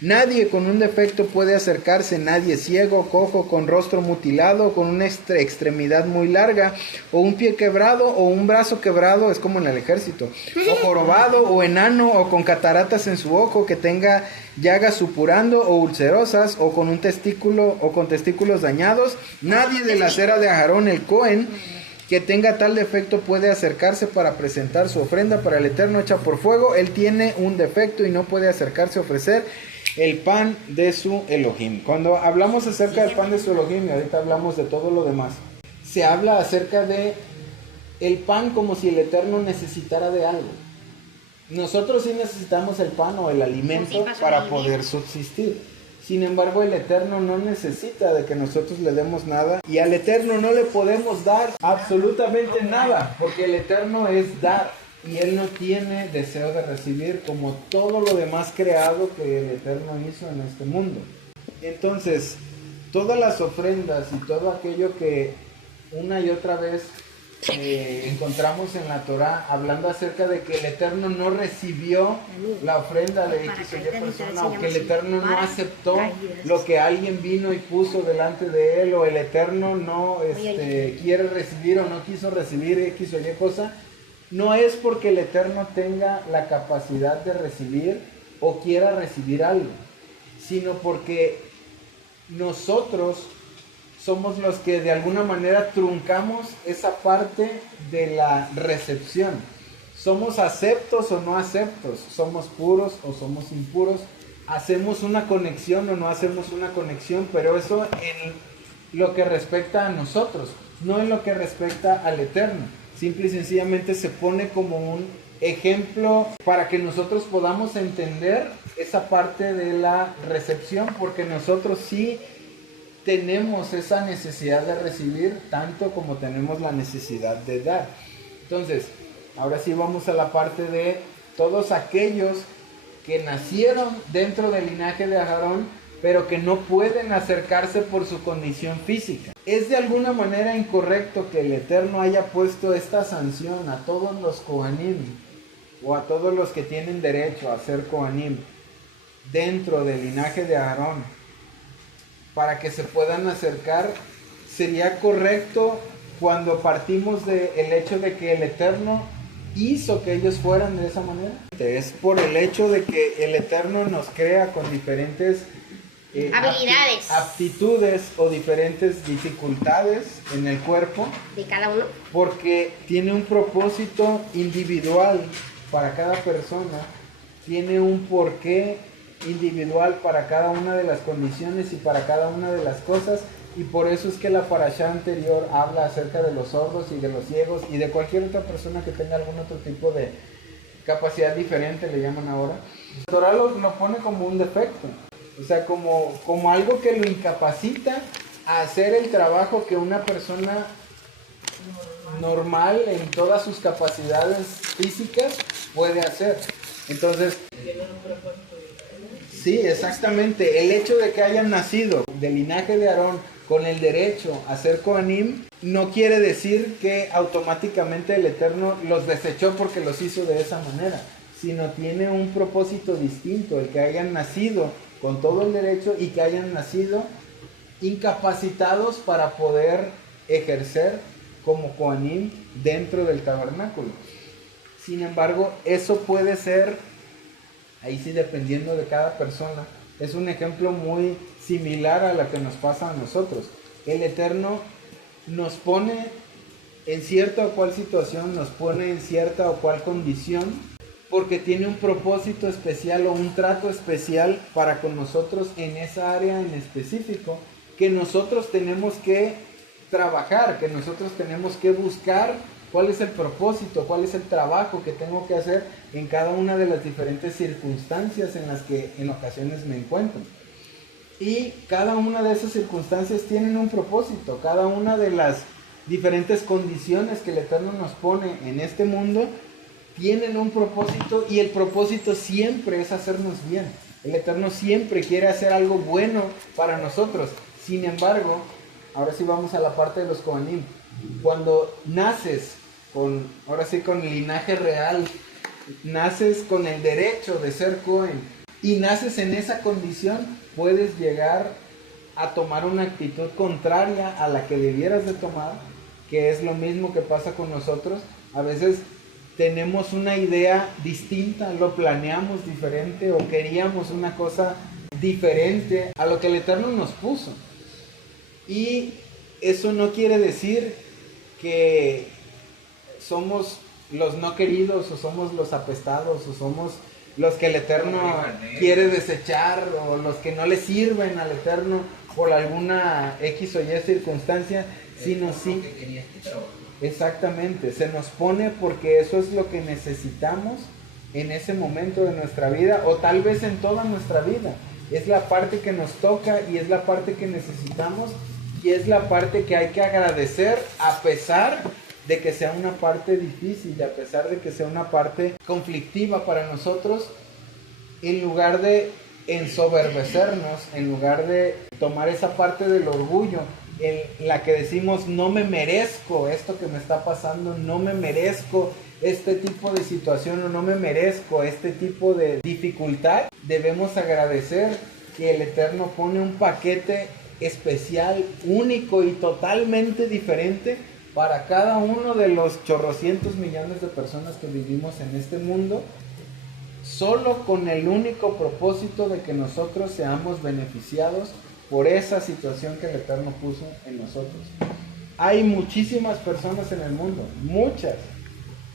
Nadie con un defecto puede acercarse, nadie ciego, cojo, con rostro mutilado, con una extremidad muy larga, o un pie quebrado, o un brazo quebrado, es como en el ejército, o jorobado, o enano, o con cataratas en su ojo, que tenga llagas supurando, o ulcerosas, o con un testículo, o con testículos dañados. Nadie de la cera de Aarón el Cohen que tenga tal defecto puede acercarse para presentar su ofrenda para el Eterno hecha por fuego. Él tiene un defecto y no puede acercarse a ofrecer el pan de su Elohim. Cuando hablamos acerca del pan de su Elohim, y ahorita hablamos de todo lo demás, se habla acerca de el pan como si el Eterno necesitara de algo. Nosotros sí necesitamos el pan o el alimento para poder subsistir. Sin embargo, el Eterno no necesita de que nosotros le demos nada, y al Eterno no le podemos dar absolutamente nada, porque el Eterno es dar, y Él no tiene deseo de recibir, como todo lo demás creado que el Eterno hizo en este mundo. Entonces, todas las ofrendas y todo aquello que una y otra vez encontramos en la Torah, hablando acerca de que el Eterno no recibió la ofrenda de X o Y persona, o que el Eterno no aceptó lo que alguien vino y puso delante de él, o el Eterno no quiere recibir o no quiso recibir X o Y cosa, no es porque el Eterno tenga la capacidad de recibir o quiera recibir algo, sino porque nosotros somos los que de alguna manera truncamos esa parte de la recepción. Somos aceptos o no aceptos, somos puros o somos impuros, hacemos una conexión o no hacemos una conexión, pero eso en lo que respecta a nosotros, no en lo que respecta al Eterno. Simple y sencillamente se pone como un ejemplo para que nosotros podamos entender esa parte de la recepción, porque nosotros sí tenemos esa necesidad de recibir tanto como tenemos la necesidad de dar. Entonces, ahora sí vamos a la parte de todos aquellos que nacieron dentro del linaje de Aarón, pero que no pueden acercarse por su condición física. Es de alguna manera incorrecto que el Eterno haya puesto esta sanción a todos los Kohanim, o a todos los que tienen derecho a ser Kohanim dentro del linaje de Aarón, para que se puedan acercar, sería correcto cuando partimos del hecho de que el Eterno hizo que ellos fueran de esa manera. Es por el hecho de que el Eterno nos crea con diferentes habilidades, aptitudes o diferentes dificultades en el cuerpo de cada uno, porque tiene un propósito individual para cada persona, tiene un porqué individual para cada una de las condiciones y para cada una de las cosas, y por eso es que la parashá anterior habla acerca de los sordos y de los ciegos y de cualquier otra persona que tenga algún otro tipo de capacidad diferente, le llaman ahora. La Torah lo pone como un defecto, o sea, como algo que lo incapacita a hacer el trabajo que una persona normal en todas sus capacidades físicas puede hacer. Entonces, sí, exactamente, el hecho de que hayan nacido del linaje de Aarón con el derecho a ser Kohanim no quiere decir que automáticamente el Eterno los desechó porque los hizo de esa manera, sino tiene un propósito distinto, el que hayan nacido con todo el derecho y que hayan nacido incapacitados para poder ejercer como Kohanim dentro del tabernáculo. Sin embargo, eso puede ser, ahí sí dependiendo de cada persona, es un ejemplo muy similar a lo que nos pasa a nosotros. El Eterno nos pone en cierta o cual situación, nos pone en cierta o cual condición, porque tiene un propósito especial o un trato especial para con nosotros en esa área en específico, que nosotros tenemos que trabajar, que nosotros tenemos que buscar cuál es el propósito, cuál es el trabajo que tengo que hacer en cada una de las diferentes circunstancias en las que en ocasiones me encuentro. Y cada una de esas circunstancias tienen un propósito, cada una de las diferentes condiciones que el Eterno nos pone en este mundo tienen un propósito, y el propósito siempre es hacernos bien. El Eterno siempre quiere hacer algo bueno para nosotros. Sin embargo, ahora sí vamos a la parte de los Kohanim. Cuando naces ahora sí con el linaje real, naces con el derecho de ser Kohen y naces en esa condición, puedes llegar a tomar una actitud contraria a la que debieras de tomar, que es lo mismo que pasa con nosotros. A veces tenemos una idea distinta, lo planeamos diferente o queríamos una cosa diferente a lo que el Eterno nos puso. Y eso no quiere decir que somos los no queridos, o somos los apestados, o somos los que el Eterno quiere desechar, o los que no le sirven al Eterno por alguna X o Y circunstancia, sino sí, exactamente, se nos pone porque eso es lo que necesitamos en ese momento de nuestra vida, o tal vez en toda nuestra vida. Es la parte que nos toca y es la parte que necesitamos, y es la parte que hay que agradecer a pesar de que sea una parte difícil, a pesar de que sea una parte conflictiva para nosotros. En lugar de ensoberbecernos, en lugar de tomar esa parte del orgullo en la que decimos no me merezco esto que me está pasando, no me merezco este tipo de situación, o no me merezco este tipo de dificultad, debemos agradecer que el Eterno pone un paquete especial, único y totalmente diferente para cada uno de los chorrocientos millones de personas que vivimos en este mundo, solo con el único propósito de que nosotros seamos beneficiados por esa situación que el Eterno puso en nosotros. Hay muchísimas personas en el mundo, muchas,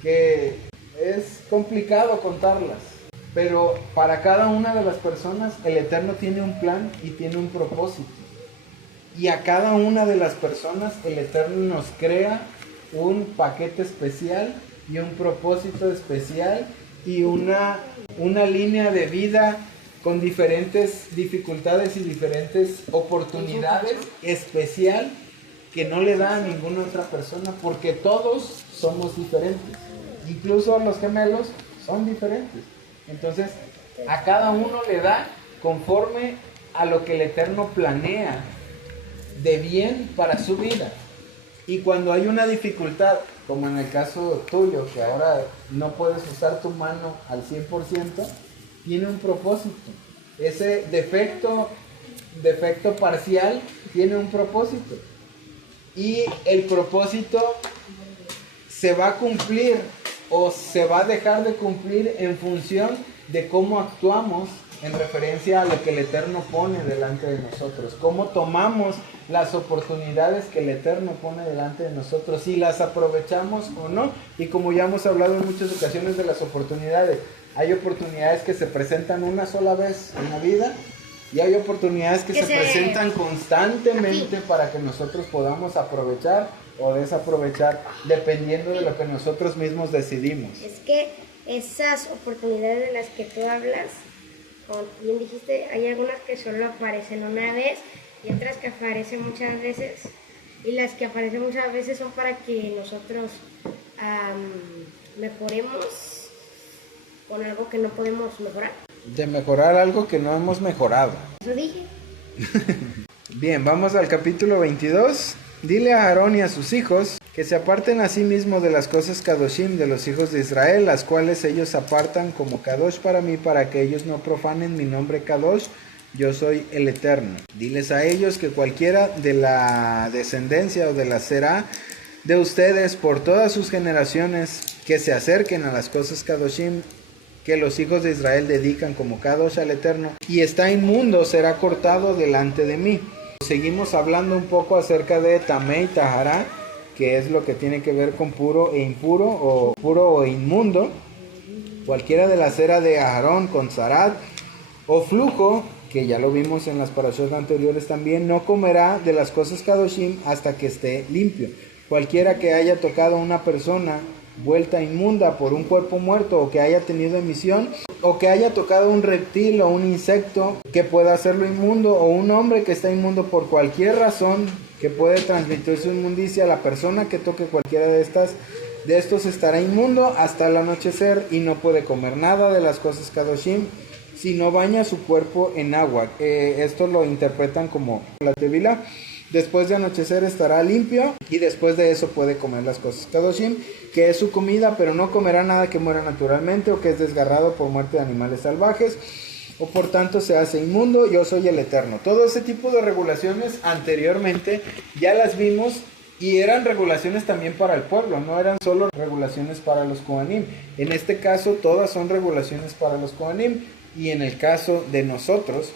que es complicado contarlas, pero para cada una de las personas el Eterno tiene un plan y tiene un propósito. Y a cada una de las personas el Eterno nos crea un paquete especial y un propósito especial y una línea de vida con diferentes dificultades y diferentes oportunidades especial que no le da a ninguna otra persona, porque todos somos diferentes. Incluso los gemelos son diferentes. Entonces, a cada uno le da conforme a lo que el Eterno planea de bien para su vida. Y cuando hay una dificultad, como en el caso tuyo, que ahora no puedes usar tu mano al 100%, tiene un propósito. Ese defecto defecto parcial tiene un propósito. Y el propósito se va a cumplir o se va a dejar de cumplir en función de cómo actuamos en referencia a lo que el Eterno pone delante de nosotros, cómo tomamos las oportunidades que el Eterno pone delante de nosotros, si las aprovechamos o no. Y como ya hemos hablado en muchas ocasiones de las oportunidades, hay oportunidades que se presentan una sola vez en la vida y hay oportunidades que se presentan constantemente para que nosotros podamos aprovechar o desaprovechar dependiendo de lo que nosotros mismos decidimos. Es que esas oportunidades de las que tú hablas, como bien dijiste, hay algunas que solo aparecen una vez y otras que aparecen muchas veces, y las que aparecen muchas veces son para que nosotros mejoremos con algo que no podemos mejorar. De mejorar algo que no hemos mejorado. Eso dije. Bien, vamos al capítulo 22. Dile a Aarón y a sus hijos que se aparten a sí mismos de las cosas Kadoshim de los hijos de Israel, las cuales ellos apartan como Kadosh para mí, para que ellos no profanen mi nombre Kadosh. Yo soy el Eterno. Diles a ellos que cualquiera de la descendencia o de la será de ustedes por todas sus generaciones que se acerquen a las cosas Kadoshim que los hijos de Israel dedican como Kadosh al Eterno, y está inmundo, será cortado delante de mí. Seguimos hablando un poco acerca de Tamé y Tahará, que es lo que tiene que ver con puro e impuro, o puro o inmundo. Cualquiera de la cera de Aarón con Zarat o flujo, que ya lo vimos en las parashot anteriores también, no comerá de las cosas Kadoshim hasta que esté limpio. Cualquiera que haya tocado a una persona vuelta inmunda por un cuerpo muerto, o que haya tenido emisión, o que haya tocado un reptil o un insecto que pueda hacerlo inmundo, o un hombre que está inmundo por cualquier razón que puede transmitir su inmundicia, la persona que toque cualquiera de estos estará inmundo hasta el anochecer y no puede comer nada de las cosas Kadoshim si no baña su cuerpo en agua. Esto lo interpretan como la Tevila. Después de anochecer estará limpio y después de eso puede comer las cosas Kadoshim, que es su comida, pero no comerá nada que muera naturalmente o que es desgarrado por muerte de animales salvajes, o por tanto se hace inmundo. Yo soy el Eterno. Todo ese tipo de regulaciones anteriormente ya las vimos, y eran regulaciones también para el pueblo, no eran solo regulaciones para los Kohanim. En este caso todas son regulaciones para los Kohanim, y en el caso de nosotros,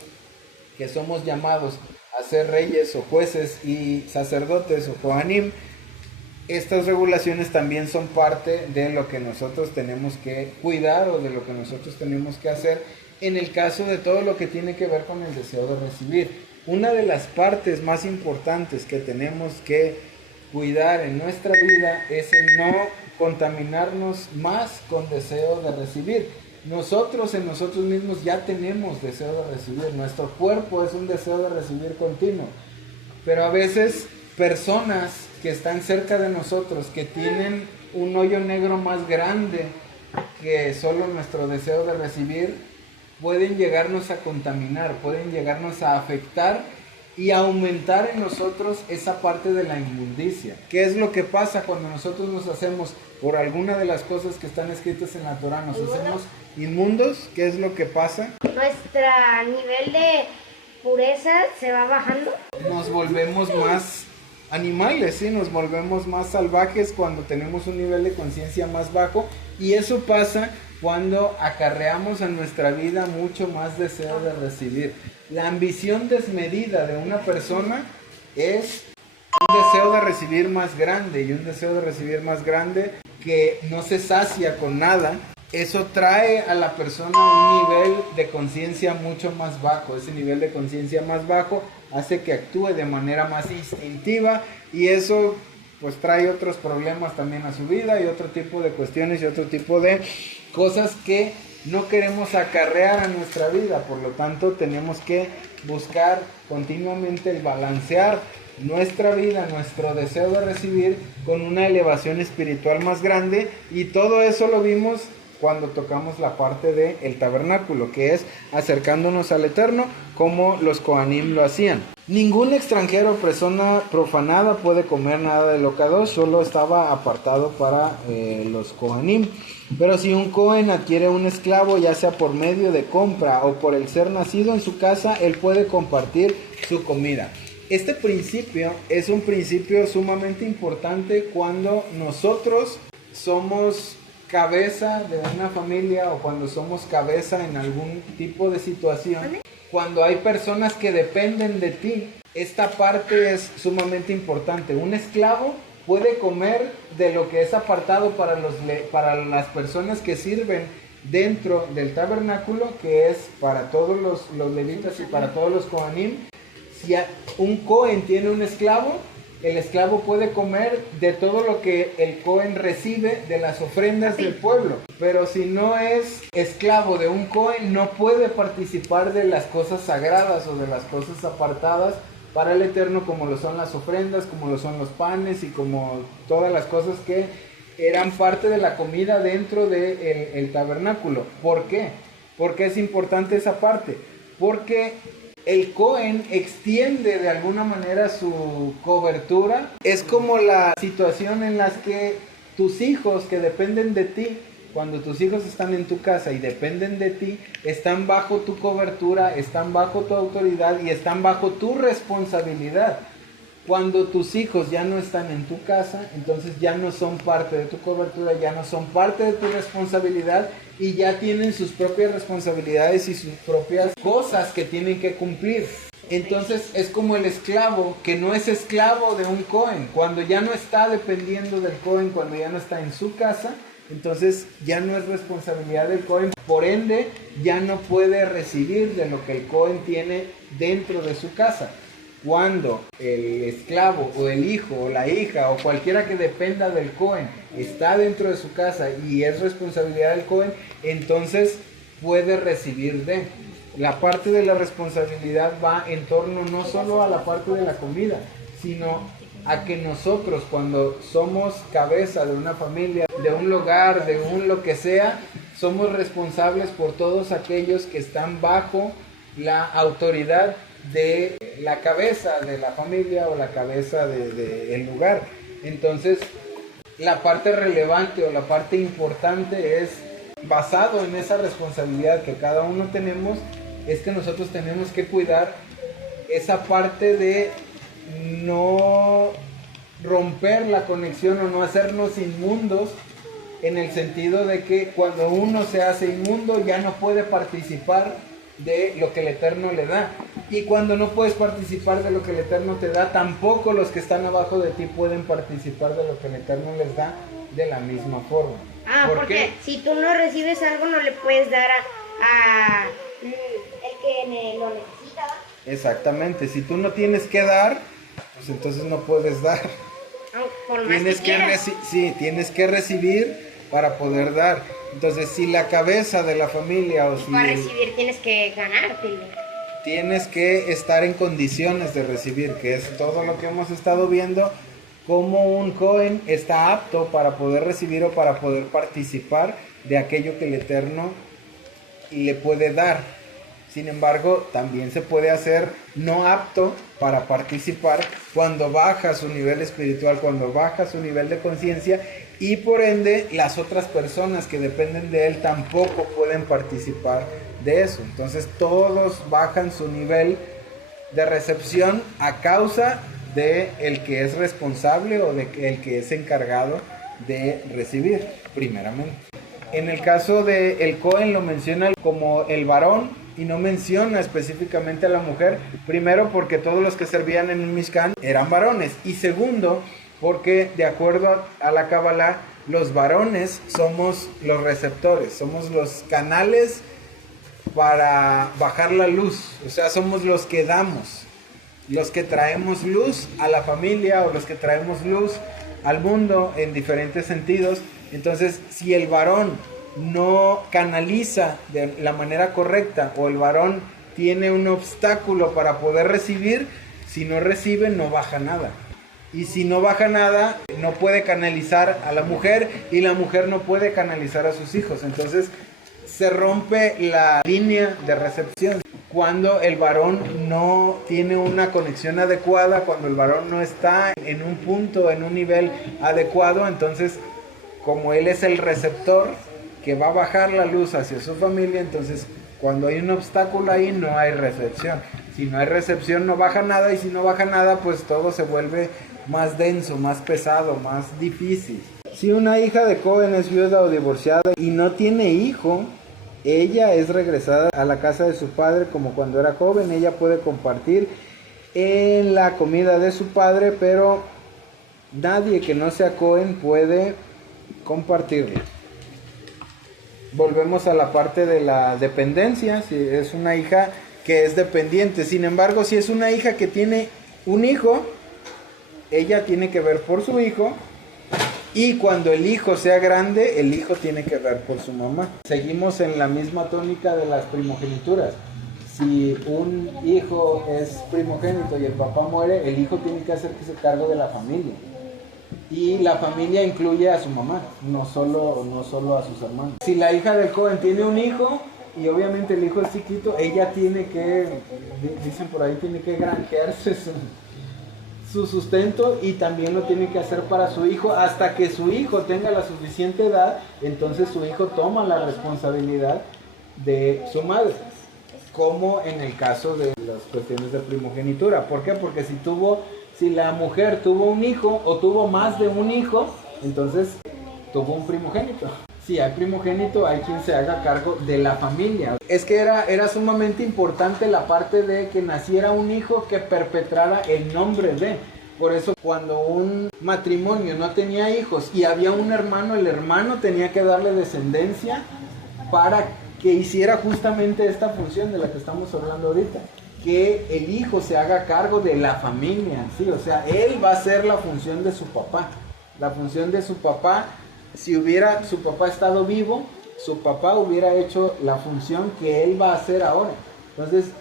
que somos llamados a ser reyes o jueces y sacerdotes o Kohanim, estas regulaciones también son parte de lo que nosotros tenemos que cuidar o de lo que nosotros tenemos que hacer en el caso de todo lo que tiene que ver con el deseo de recibir. Una de las partes más importantes que tenemos que cuidar en nuestra vida es el no contaminarnos más con deseo de recibir. Nosotros en nosotros mismos ya tenemos deseo de recibir, nuestro cuerpo es un deseo de recibir continuo, pero a veces personas que están cerca de nosotros, que tienen un hoyo negro más grande que solo nuestro deseo de recibir, pueden llegarnos a contaminar, pueden llegarnos a afectar y aumentar en nosotros esa parte de la inmundicia. ¿Qué es lo que pasa cuando nosotros nos hacemos por alguna de las cosas que están escritas en la Torah, nos hacemos inmundos? ¿Qué es lo que pasa? Nuestro nivel de pureza se va bajando. Nos volvemos más animales, ¿sí? Nos volvemos más salvajes cuando tenemos un nivel de conciencia más bajo, y eso pasa cuando acarreamos en nuestra vida mucho más deseo de recibir. La ambición desmedida de una persona es un deseo de recibir más grande, y un deseo de recibir más grande que no se sacia con nada. Eso trae a la persona un nivel de conciencia mucho más bajo. Ese nivel de conciencia más bajo hace que actúe de manera más instintiva, y eso pues trae otros problemas también a su vida, y otro tipo de cuestiones y otro tipo de cosas que no queremos acarrear a nuestra vida. Por lo tanto, tenemos que buscar continuamente el balancear nuestra vida, nuestro deseo de recibir, con una elevación espiritual más grande, y todo eso lo vimos cuando tocamos la parte del tabernáculo, que es acercándonos al Eterno como los Kohanim lo hacían. Ningún extranjero o persona profanada puede comer nada de lo kadosh, solo estaba apartado para los Kohanim. Pero si un Kohen adquiere un esclavo, ya sea por medio de compra o por el ser nacido en su casa, él puede compartir su comida. Este principio es un principio sumamente importante cuando nosotros somos cabeza de una familia o cuando somos cabeza en algún tipo de situación. Cuando hay personas que dependen de ti, esta parte es sumamente importante. Un esclavo puede comer de lo que es apartado para las personas que sirven dentro del tabernáculo, que es para todos los levitas y para todos los Kohanim. Si un Kohen tiene un esclavo, el esclavo puede comer de todo lo que el Kohen recibe de las ofrendas del pueblo. Pero si no es esclavo de un Kohen, no puede participar de las cosas sagradas o de las cosas apartadas para el Eterno, como lo son las ofrendas, como lo son los panes y como todas las cosas que eran parte de la comida dentro del tabernáculo. ¿Por qué? Porque es importante esa parte. Porque el Kohen extiende de alguna manera su cobertura. Es como la situación en la que tus hijos que dependen de ti, cuando tus hijos están en tu casa y dependen de ti, están bajo tu cobertura, están bajo tu autoridad y están bajo tu responsabilidad. Cuando tus hijos ya no están en tu casa, entonces ya no son parte de tu cobertura, ya no son parte de tu responsabilidad y ya tienen sus propias responsabilidades y sus propias cosas que tienen que cumplir. Entonces es como el esclavo que no es esclavo de un Kohen. Cuando ya no está dependiendo del Kohen, cuando ya no está en su casa, entonces ya no es responsabilidad del Kohen. Por ende, ya no puede recibir de lo que el Kohen tiene dentro de su casa. Cuando el esclavo o el hijo o la hija o cualquiera que dependa del Kohen está dentro de su casa y es responsabilidad del Kohen, entonces puede recibir de. La parte de la responsabilidad va en torno no solo a la parte de la comida, sino a que nosotros, cuando somos cabeza de una familia, de un lugar, de un lo que sea, somos responsables por todos aquellos que están bajo la autoridad de la cabeza de la familia o la cabeza del lugar. Entonces, la parte relevante o la parte importante es, basado en esa responsabilidad que cada uno tenemos, es que nosotros tenemos que cuidar esa parte de no romper la conexión o no hacernos inmundos, en el sentido de que cuando uno se hace inmundo ya no puede participar de lo que el Eterno le da. Y cuando no puedes participar de lo que el Eterno te da, tampoco los que están abajo de ti pueden participar de lo que el Eterno les da de la misma forma. Porque si tú no recibes algo, no le puedes dar a el que lo necesita. Exactamente, si tú no tienes que dar, pues entonces no puedes dar. Por más tienes que recibir para poder dar. Entonces, si la cabeza de la familia o si para recibir tienes que ganártelo. Tienes que estar en condiciones de recibir, que es todo lo que hemos estado viendo, cómo un Kohen está apto para poder recibir o para poder participar de aquello que el Eterno le puede dar. Sin embargo, también se puede hacer no apto para participar cuando baja su nivel espiritual, cuando baja su nivel de conciencia, y por ende las otras personas que dependen de él tampoco pueden participar de eso. Entonces todos bajan su nivel de recepción a causa de el que es responsable o de el que es encargado de recibir primeramente. En el caso del Kohen lo menciona como el varón y no menciona específicamente a la mujer. Primero, porque todos los que servían en el Mishkan eran varones, y segundo, porque de acuerdo a la Kabbalah, los varones somos los receptores, somos los canales para bajar la luz. O sea, somos los que damos, los que traemos luz a la familia o los que traemos luz al mundo en diferentes sentidos. Entonces, si el varón no canaliza de la manera correcta o el varón tiene un obstáculo para poder recibir, si no recibe no baja nada. Y si no baja nada, no puede canalizar a la mujer y la mujer no puede canalizar a sus hijos. Entonces se rompe la línea de recepción. Cuando el varón no tiene una conexión adecuada, cuando el varón no está en un punto, en un nivel adecuado, entonces como él es el receptor que va a bajar la luz hacia su familia, entonces cuando hay un obstáculo ahí no hay recepción. Si no hay recepción no baja nada, y si no baja nada pues todo se vuelve más denso, más pesado, más difícil. Si una hija de Cohen es viuda o divorciada y no tiene hijo, ella es regresada a la casa de su padre como cuando era joven. Ella puede compartir en la comida de su padre, pero nadie que no sea Cohen puede compartirla. Volvemos a la parte de la dependencia. Si es una hija que es dependiente, sin embargo, si es una hija que tiene un hijo, ella tiene que ver por su hijo, y cuando el hijo sea grande, el hijo tiene que ver por su mamá. Seguimos en la misma tónica de las primogenituras. Si un hijo es primogénito y el papá muere, el hijo tiene que hacerse cargo de la familia. Y la familia incluye a su mamá, no solo a sus hermanos. Si la hija del joven tiene un hijo, y obviamente el hijo es chiquito, ella tiene que, dicen por ahí, tiene que granjearse su sustento, y también lo tiene que hacer para su hijo hasta que su hijo tenga la suficiente edad. Entonces su hijo toma la responsabilidad de su madre, como en el caso de las cuestiones de primogenitura. ¿Por qué? Porque si la mujer tuvo un hijo o tuvo más de un hijo, entonces tuvo un primogénito. Si hay primogénito, hay quien se haga cargo de la familia. Es que era sumamente importante la parte de que naciera un hijo que perpetrara el nombre de. Por eso cuando un matrimonio no tenía hijos y había un hermano, el hermano tenía que darle descendencia para que hiciera justamente esta función de la que estamos hablando ahorita. Que el hijo se haga cargo de la familia, ¿sí? O sea, él va a hacer la función de su papá. La función de su papá. Si hubiera su papá estado vivo, su papá hubiera hecho la función que él va a hacer ahora. Entonces,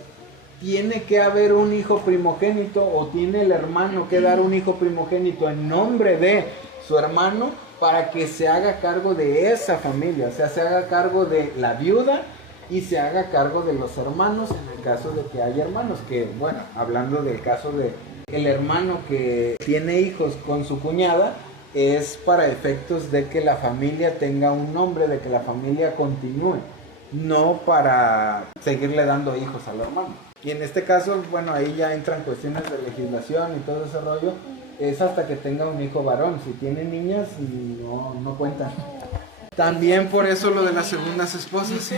tiene que haber un hijo primogénito, o tiene el hermano que dar un hijo primogénito en nombre de su hermano para que se haga cargo de esa familia. O sea, se haga cargo de la viuda y se haga cargo de los hermanos en el caso de que haya hermanos. Que, bueno, hablando del caso de el hermano que tiene hijos con su cuñada, es para efectos de que la familia tenga un nombre, de que la familia continúe, no para seguirle dando hijos al hermano. Y en este caso, bueno, ahí ya entran cuestiones de legislación y todo ese rollo, es hasta que tenga un hijo varón. Si tiene niñas, no cuentan. También por eso lo de las segundas esposas, sí.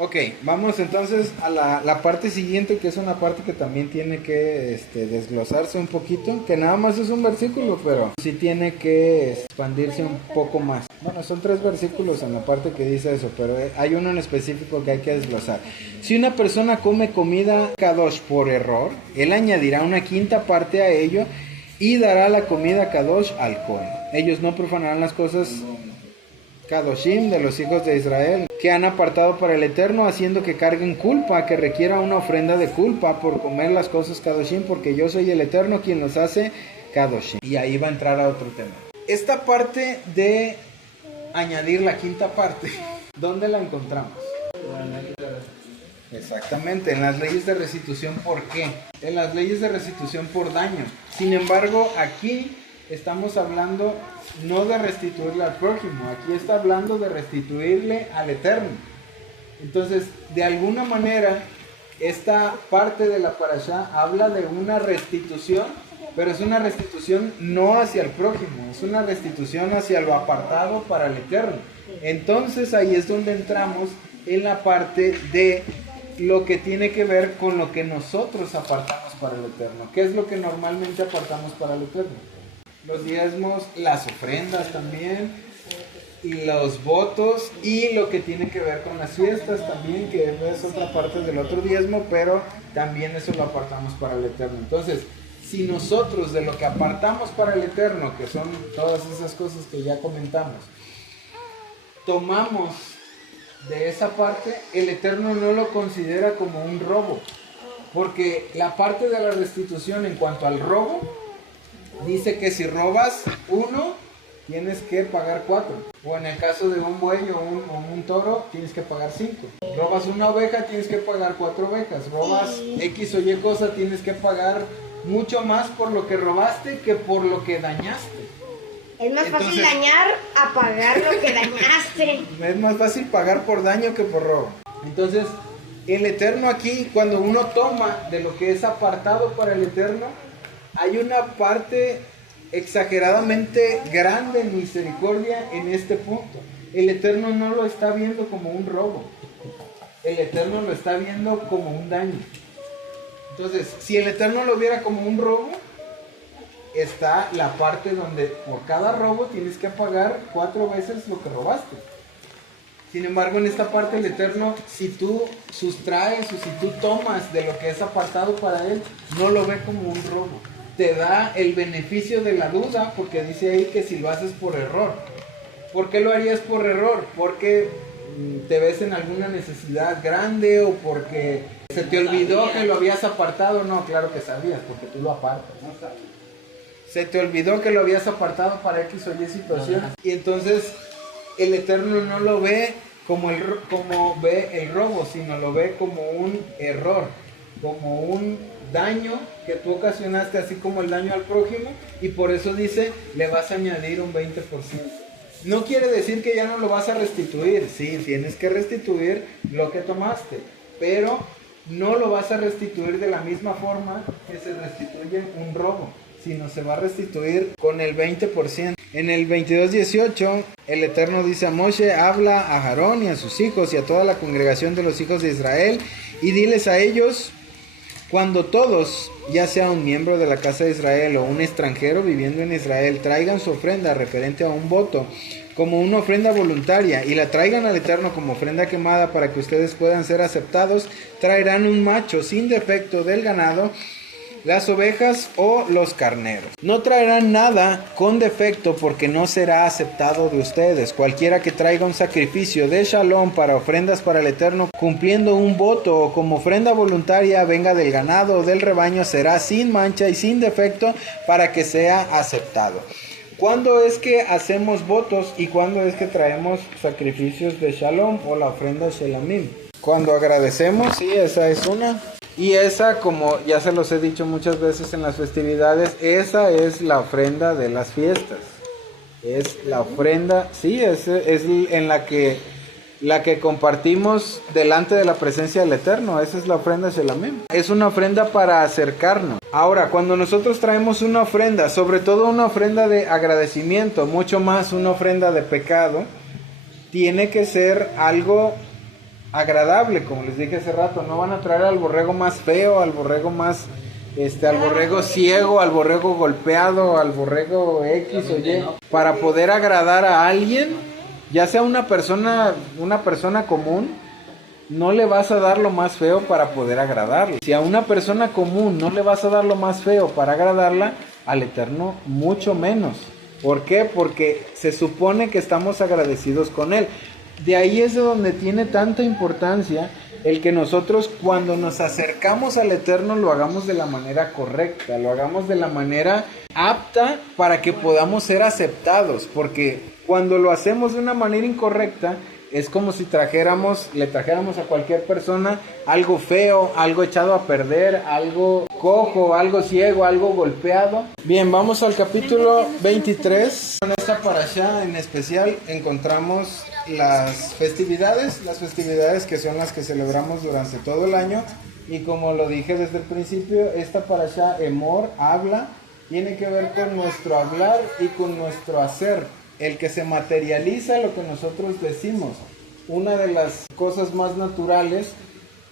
Ok, vamos entonces a la parte siguiente, que es una parte que también tiene que desglosarse un poquito, que nada más es un versículo, pero sí tiene que expandirse un poco más. Bueno, son 3 versículos en la parte que dice eso, pero hay uno en específico que hay que desglosar. Si una persona come comida kadosh por error, él añadirá una quinta parte a ello y dará la comida kadosh al Cohen. Ellos no profanarán las cosas Kadoshim de los hijos de Israel, que han apartado para el Eterno, haciendo que carguen culpa, que requiera una ofrenda de culpa por comer las cosas Kadoshim, porque yo soy el Eterno quien los hace Kadoshim. Y ahí va a entrar a otro tema. Esta parte de añadir la quinta parte, ¿dónde la encontramos? Exactamente, en las leyes de restitución. ¿Por qué? En las leyes de restitución por daño. Sin embargo, aquí estamos hablando no de restituirle al prójimo, aquí está hablando de restituirle al Eterno. Entonces, de alguna manera, esta parte de la parashá habla de una restitución, pero es una restitución no hacia el prójimo, es una restitución hacia lo apartado para el Eterno. Entonces, ahí es donde entramos en la parte de lo que tiene que ver con lo que nosotros apartamos para el Eterno. ¿Qué es lo que normalmente apartamos para el Eterno? Los diezmos, las ofrendas también, y los votos, y lo que tiene que ver con las fiestas también, que es otra parte del otro diezmo, pero también eso lo apartamos para el Eterno. Entonces, si nosotros de lo que apartamos para el Eterno, que son todas esas cosas que ya comentamos, tomamos de esa parte, el Eterno no lo considera como un robo, porque la parte de la restitución en cuanto al robo dice que si robas 1, tienes que pagar 4. O en el caso de un buey o un toro, tienes que pagar 5. Robas una oveja, tienes que pagar 4 ovejas. Robas X o Y cosa, tienes que pagar mucho más por lo que robaste que por lo que dañaste. Es más fácil dañar a pagar lo que dañaste. Es más fácil pagar por daño que por robo. Entonces, el Eterno aquí, cuando uno toma de lo que es apartado para el Eterno, hay una parte exageradamente grande en misericordia en este punto. El Eterno no lo está viendo como un robo. El Eterno lo está viendo como un daño. Entonces, si el Eterno lo viera como un robo, está la parte donde por cada robo tienes que pagar 4 veces lo que robaste. Sin embargo, en esta parte el Eterno, si tú sustraes o si tú tomas de lo que es apartado para Él, no lo ve como un robo. Te da el beneficio de la duda, porque dice ahí que si lo haces por error. ¿Por qué lo harías por error? Porque te ves en alguna necesidad grande o porque se te olvidó que lo habías apartado. No, claro que sabías, porque tú lo apartas, ¿no? Se te olvidó que lo habías apartado para X o Y situación. Y entonces el Eterno no lo ve como ve el robo, sino lo ve como un error, como un daño que tú ocasionaste, así como el daño al prójimo, y por eso dice, le vas a añadir un 20%. No quiere decir que ya no lo vas a restituir. Sí, tienes que restituir lo que tomaste, pero no lo vas a restituir de la misma forma que se restituye un robo, sino se va a restituir con el 20%. En el 22:18, el Eterno dice a Moshe, habla a Aarón y a sus hijos y a toda la congregación de los hijos de Israel, y diles a ellos, cuando todos, ya sea un miembro de la casa de Israel o un extranjero viviendo en Israel, traigan su ofrenda referente a un voto, como una ofrenda voluntaria, y la traigan al Eterno como ofrenda quemada para que ustedes puedan ser aceptados, traerán un macho sin defecto del ganado, las ovejas o los carneros. No traerán nada con defecto porque no será aceptado de ustedes. Cualquiera que traiga un sacrificio de shalom para ofrendas para el Eterno, cumpliendo un voto o como ofrenda voluntaria, venga del ganado o del rebaño, será sin mancha y sin defecto para que sea aceptado. ¿Cuándo es que hacemos votos y cuándo es que traemos sacrificios de shalom o la ofrenda shelamim? Cuando agradecemos, sí, esa es una. Y esa, como ya se los he dicho muchas veces en las festividades, esa es la ofrenda de las fiestas. Es la ofrenda, sí, es en la que compartimos delante de la presencia del Eterno. Esa es la ofrenda Shelamim. Es una ofrenda para acercarnos. Ahora, cuando nosotros traemos una ofrenda, sobre todo una ofrenda de agradecimiento, mucho más una ofrenda de pecado, tiene que ser algo agradable, como les dije hace rato. No van a traer al borrego más feo, al borrego más al borrego ciego, al borrego golpeado, al borrego X o Y, para poder agradar a alguien, ya sea una persona común. No le vas a dar lo más feo para poder agradarle. Si a una persona común no le vas a dar lo más feo para agradarla, al Eterno mucho menos. ¿Por qué? Porque se supone que estamos agradecidos con Él. De ahí es de donde tiene tanta importancia el que nosotros, cuando nos acercamos al Eterno, lo hagamos de la manera correcta, lo hagamos de la manera apta para que podamos ser aceptados, porque cuando lo hacemos de una manera incorrecta, es como si le trajéramos a cualquier persona algo feo, algo echado a perder, algo cojo, algo ciego, algo golpeado. Bien, vamos al capítulo 23. En esta parashá en especial encontramos las festividades que son las que celebramos durante todo el año. Y como lo dije desde el principio, esta parashá Emor tiene que ver con nuestro hablar y con nuestro hacer. El que se materializa lo que nosotros decimos. Una de las cosas más naturales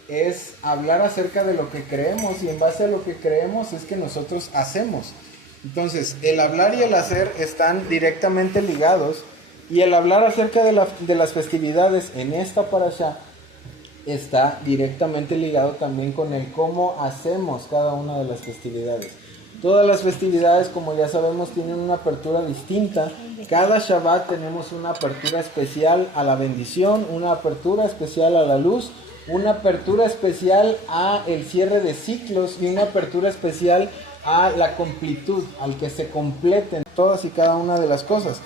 es hablar acerca de lo que creemos, y en base a lo que creemos es que nosotros hacemos. Entonces, el hablar y el hacer están directamente ligados, y el hablar acerca de las festividades en esta parashá está directamente ligado también con el cómo hacemos cada una de las festividades. Todas las festividades, como ya sabemos, tienen una apertura distinta. Cada Shabbat tenemos una apertura especial a la bendición, una apertura especial a la luz, una apertura especial a el cierre de ciclos y una apertura especial a la completud, al que se completen todas y cada una de las cosas.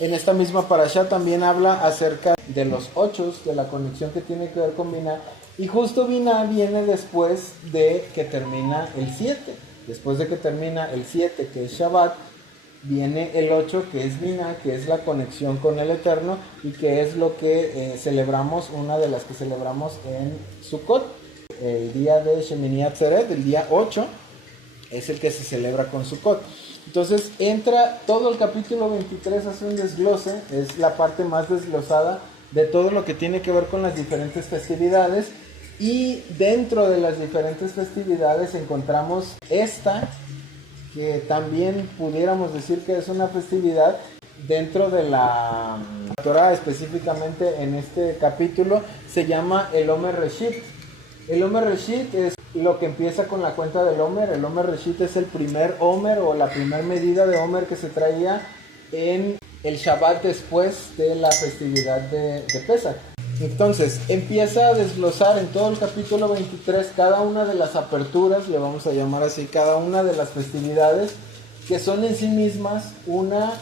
En esta misma parashá también habla acerca de los 8, de la conexión que tiene que ver con Binah, y justo Binah viene después de que termina el 7. Después de que termina el 7, que es Shabbat, viene el 8, que es Binah, que es la conexión con el Eterno, y que es lo que celebramos, una de las que celebramos en Sukkot. El día de Shemini Atzeret, el día 8, es el que se celebra con Sukkot. Entonces entra todo el capítulo 23, hace un desglose, es la parte más desglosada de todo lo que tiene que ver con las diferentes festividades, y dentro de las diferentes festividades encontramos esta, que también pudiéramos decir que es una festividad dentro de la Torah, específicamente en este capítulo, se llama el Omer Reshit. El Omer Reshit es lo que empieza con la cuenta del Omer. El Omer Reshit es el primer Omer, o la primera medida de Omer que se traía en el Shabbat después de la festividad de Pesach. Entonces empieza a desglosar en todo el capítulo 23 cada una de las aperturas, le vamos a llamar así, cada una de las festividades, que son en sí mismas una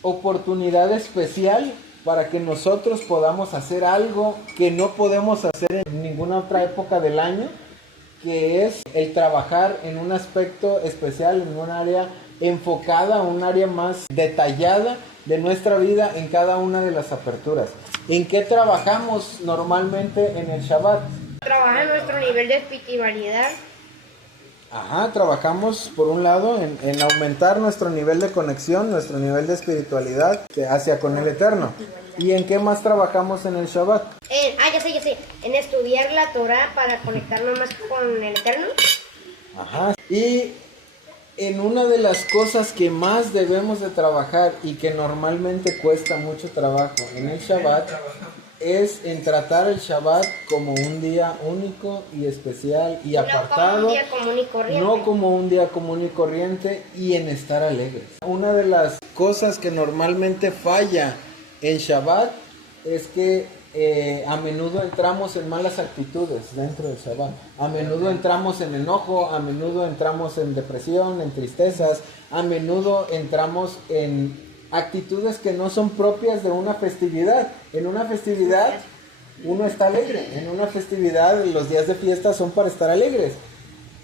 oportunidad especial para que nosotros podamos hacer algo que no podemos hacer en ninguna otra época del año, que es el trabajar en un aspecto especial, en un área enfocada, un área más detallada de nuestra vida en cada una de las aperturas. ¿En qué trabajamos normalmente en el Shabbat? Trabaja en nuestro nivel de espiritualidad. Trabajamos por un lado en aumentar nuestro nivel de conexión, nuestro nivel de espiritualidad hacia con el Eterno. ¿Y en qué más trabajamos en el Shabbat? Ya sé. En estudiar la Torah para conectarnos más con el Eterno. Y en una de las cosas que más debemos de trabajar y que normalmente cuesta mucho trabajo en el Shabbat es en tratar el Shabbat como un día único y especial y apartado, no como un día común y corriente, y en estar alegres. Una de las cosas que normalmente falla en Shabbat es que a menudo entramos en malas actitudes dentro del Shabbat. A menudo entramos en enojo, a menudo entramos en depresión, en tristezas, a menudo entramos en actitudes que no son propias de una festividad. En una festividad uno está alegre, en una festividad los días de fiesta son para estar alegres.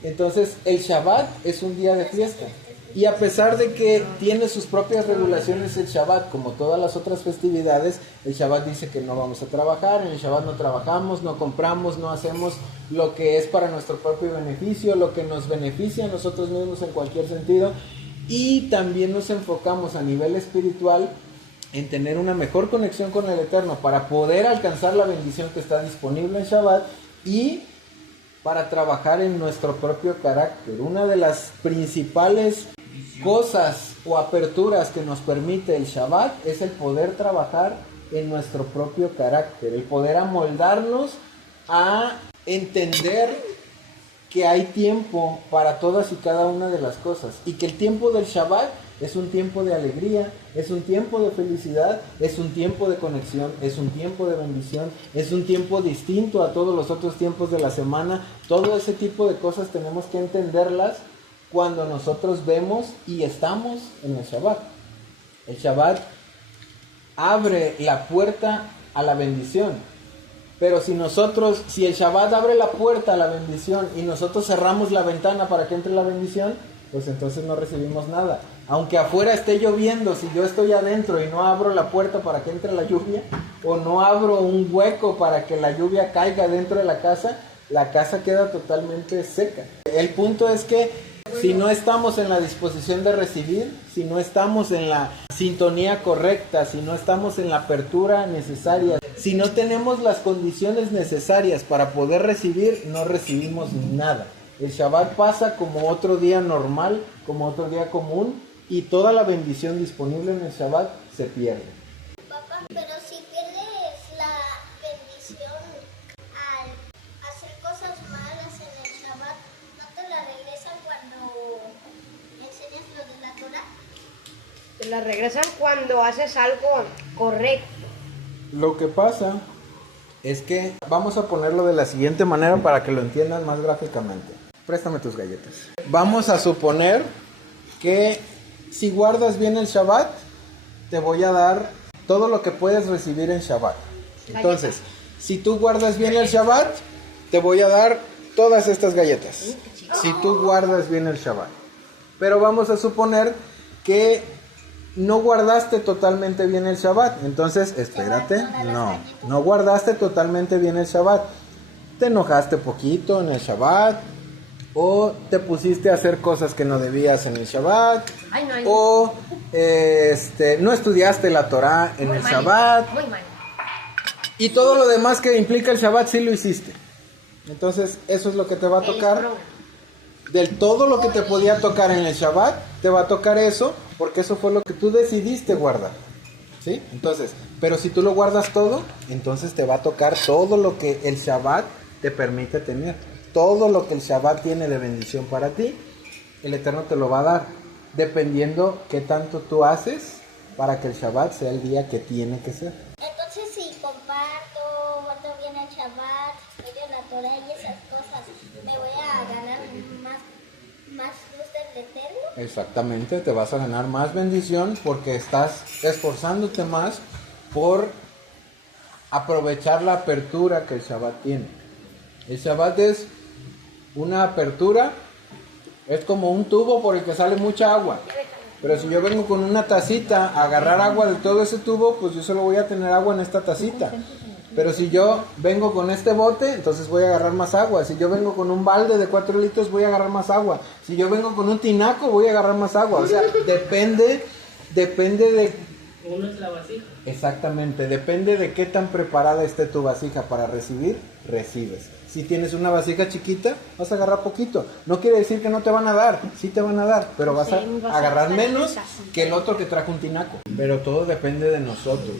Entonces el Shabbat es un día de fiesta. Y a pesar de que tiene sus propias regulaciones el Shabbat, como todas las otras festividades, el Shabbat dice que no vamos a trabajar, en el Shabbat no trabajamos, no compramos, no hacemos lo que es para nuestro propio beneficio, lo que nos beneficia a nosotros mismos en cualquier sentido. Y también nos enfocamos a nivel espiritual en tener una mejor conexión con el Eterno para poder alcanzar la bendición que está disponible en Shabbat y para trabajar en nuestro propio carácter. Una de las principales cosas o aperturas que nos permite el Shabbat es el poder trabajar en nuestro propio carácter, el poder amoldarnos a entender que hay tiempo para todas y cada una de las cosas, y que el tiempo del Shabbat es un tiempo de alegría, es un tiempo de felicidad, es un tiempo de conexión, es un tiempo de bendición, es un tiempo distinto a todos los otros tiempos de la semana. Todo ese tipo de cosas tenemos que entenderlas cuando nosotros vemos y estamos en el Shabbat. El Shabbat abre la puerta a la bendición. Pero si el Shabbat abre la puerta a la bendición y nosotros cerramos la ventana para que entre la bendición, pues entonces no recibimos nada. Aunque afuera esté lloviendo, si yo estoy adentro y no abro la puerta para que entre la lluvia, o no abro un hueco para que la lluvia caiga dentro de la casa queda totalmente seca. El punto es que si no estamos en la disposición de recibir, si no estamos en la sintonía correcta, si no estamos en la apertura necesaria, si no tenemos las condiciones necesarias para poder recibir, no recibimos nada. El Shabbat pasa como otro día normal, como otro día común, y toda la bendición disponible en el Shabbat se pierde. Papá, pero si pierdes la bendición al hacer cosas malas en el Shabbat, ¿no te la regresan cuando enseñas lo de la Torah? Te la regresan cuando haces algo correcto. Lo que pasa es que vamos a ponerlo de la siguiente manera para que lo entiendan más gráficamente. préstame tus galletas. Vamos a suponer que si guardas bien el Shabbat, te voy a dar todo lo que puedes recibir en Shabbat. Entonces, si tú guardas bien el Shabbat, te voy a dar todas estas galletas. Si tú guardas bien el Shabbat. Pero vamos a suponer que no guardaste totalmente bien el Shabbat. Entonces, espérate, no guardaste totalmente bien el Shabbat. Te enojaste poquito en el Shabbat, o te pusiste a hacer cosas que no debías en el Shabbat, o no estudiaste la Torah en el Shabbat, y todo lo demás que implica el Shabbat sí lo hiciste. Entonces, eso es lo que te va a tocar. Del todo lo que te podía tocar en el Shabbat, te va a tocar eso, porque eso fue lo que tú decidiste guardar. ¿Sí? Entonces, pero si tú lo guardas todo, entonces te va a tocar todo lo que el Shabbat te permite tener. Todo lo que el Shabbat tiene de bendición para ti, el Eterno te lo va a dar, dependiendo qué tanto tú haces para que el Shabbat sea el día que tiene que ser. Entonces, si comparto, guardo bien el Shabbat, estudio la Torah y esas cosas, ¿me voy a ganar más luz del Eterno? Exactamente, te vas a ganar más bendición porque estás esforzándote más por aprovechar la apertura que el Shabbat tiene. El Shabbat es una apertura, es como un tubo por el que sale mucha agua. Pero si yo vengo con una tacita a agarrar agua de todo ese tubo, pues yo solo voy a tener agua en esta tacita. Pero si yo vengo con este bote, entonces voy a agarrar más agua. Si yo vengo con un balde de 4 litros, voy a agarrar más agua. Si yo vengo con un tinaco, voy a agarrar más agua. O sea, depende de... Uno es la vasija. Exactamente, depende de qué tan preparada esté tu vasija para recibir, recibes. Si tienes una vasija chiquita, vas a agarrar poquito. No quiere decir que no te van a dar, sí te van a dar, pero vas a agarrar menos que el otro que trajo un tinaco. Pero todo depende de nosotros.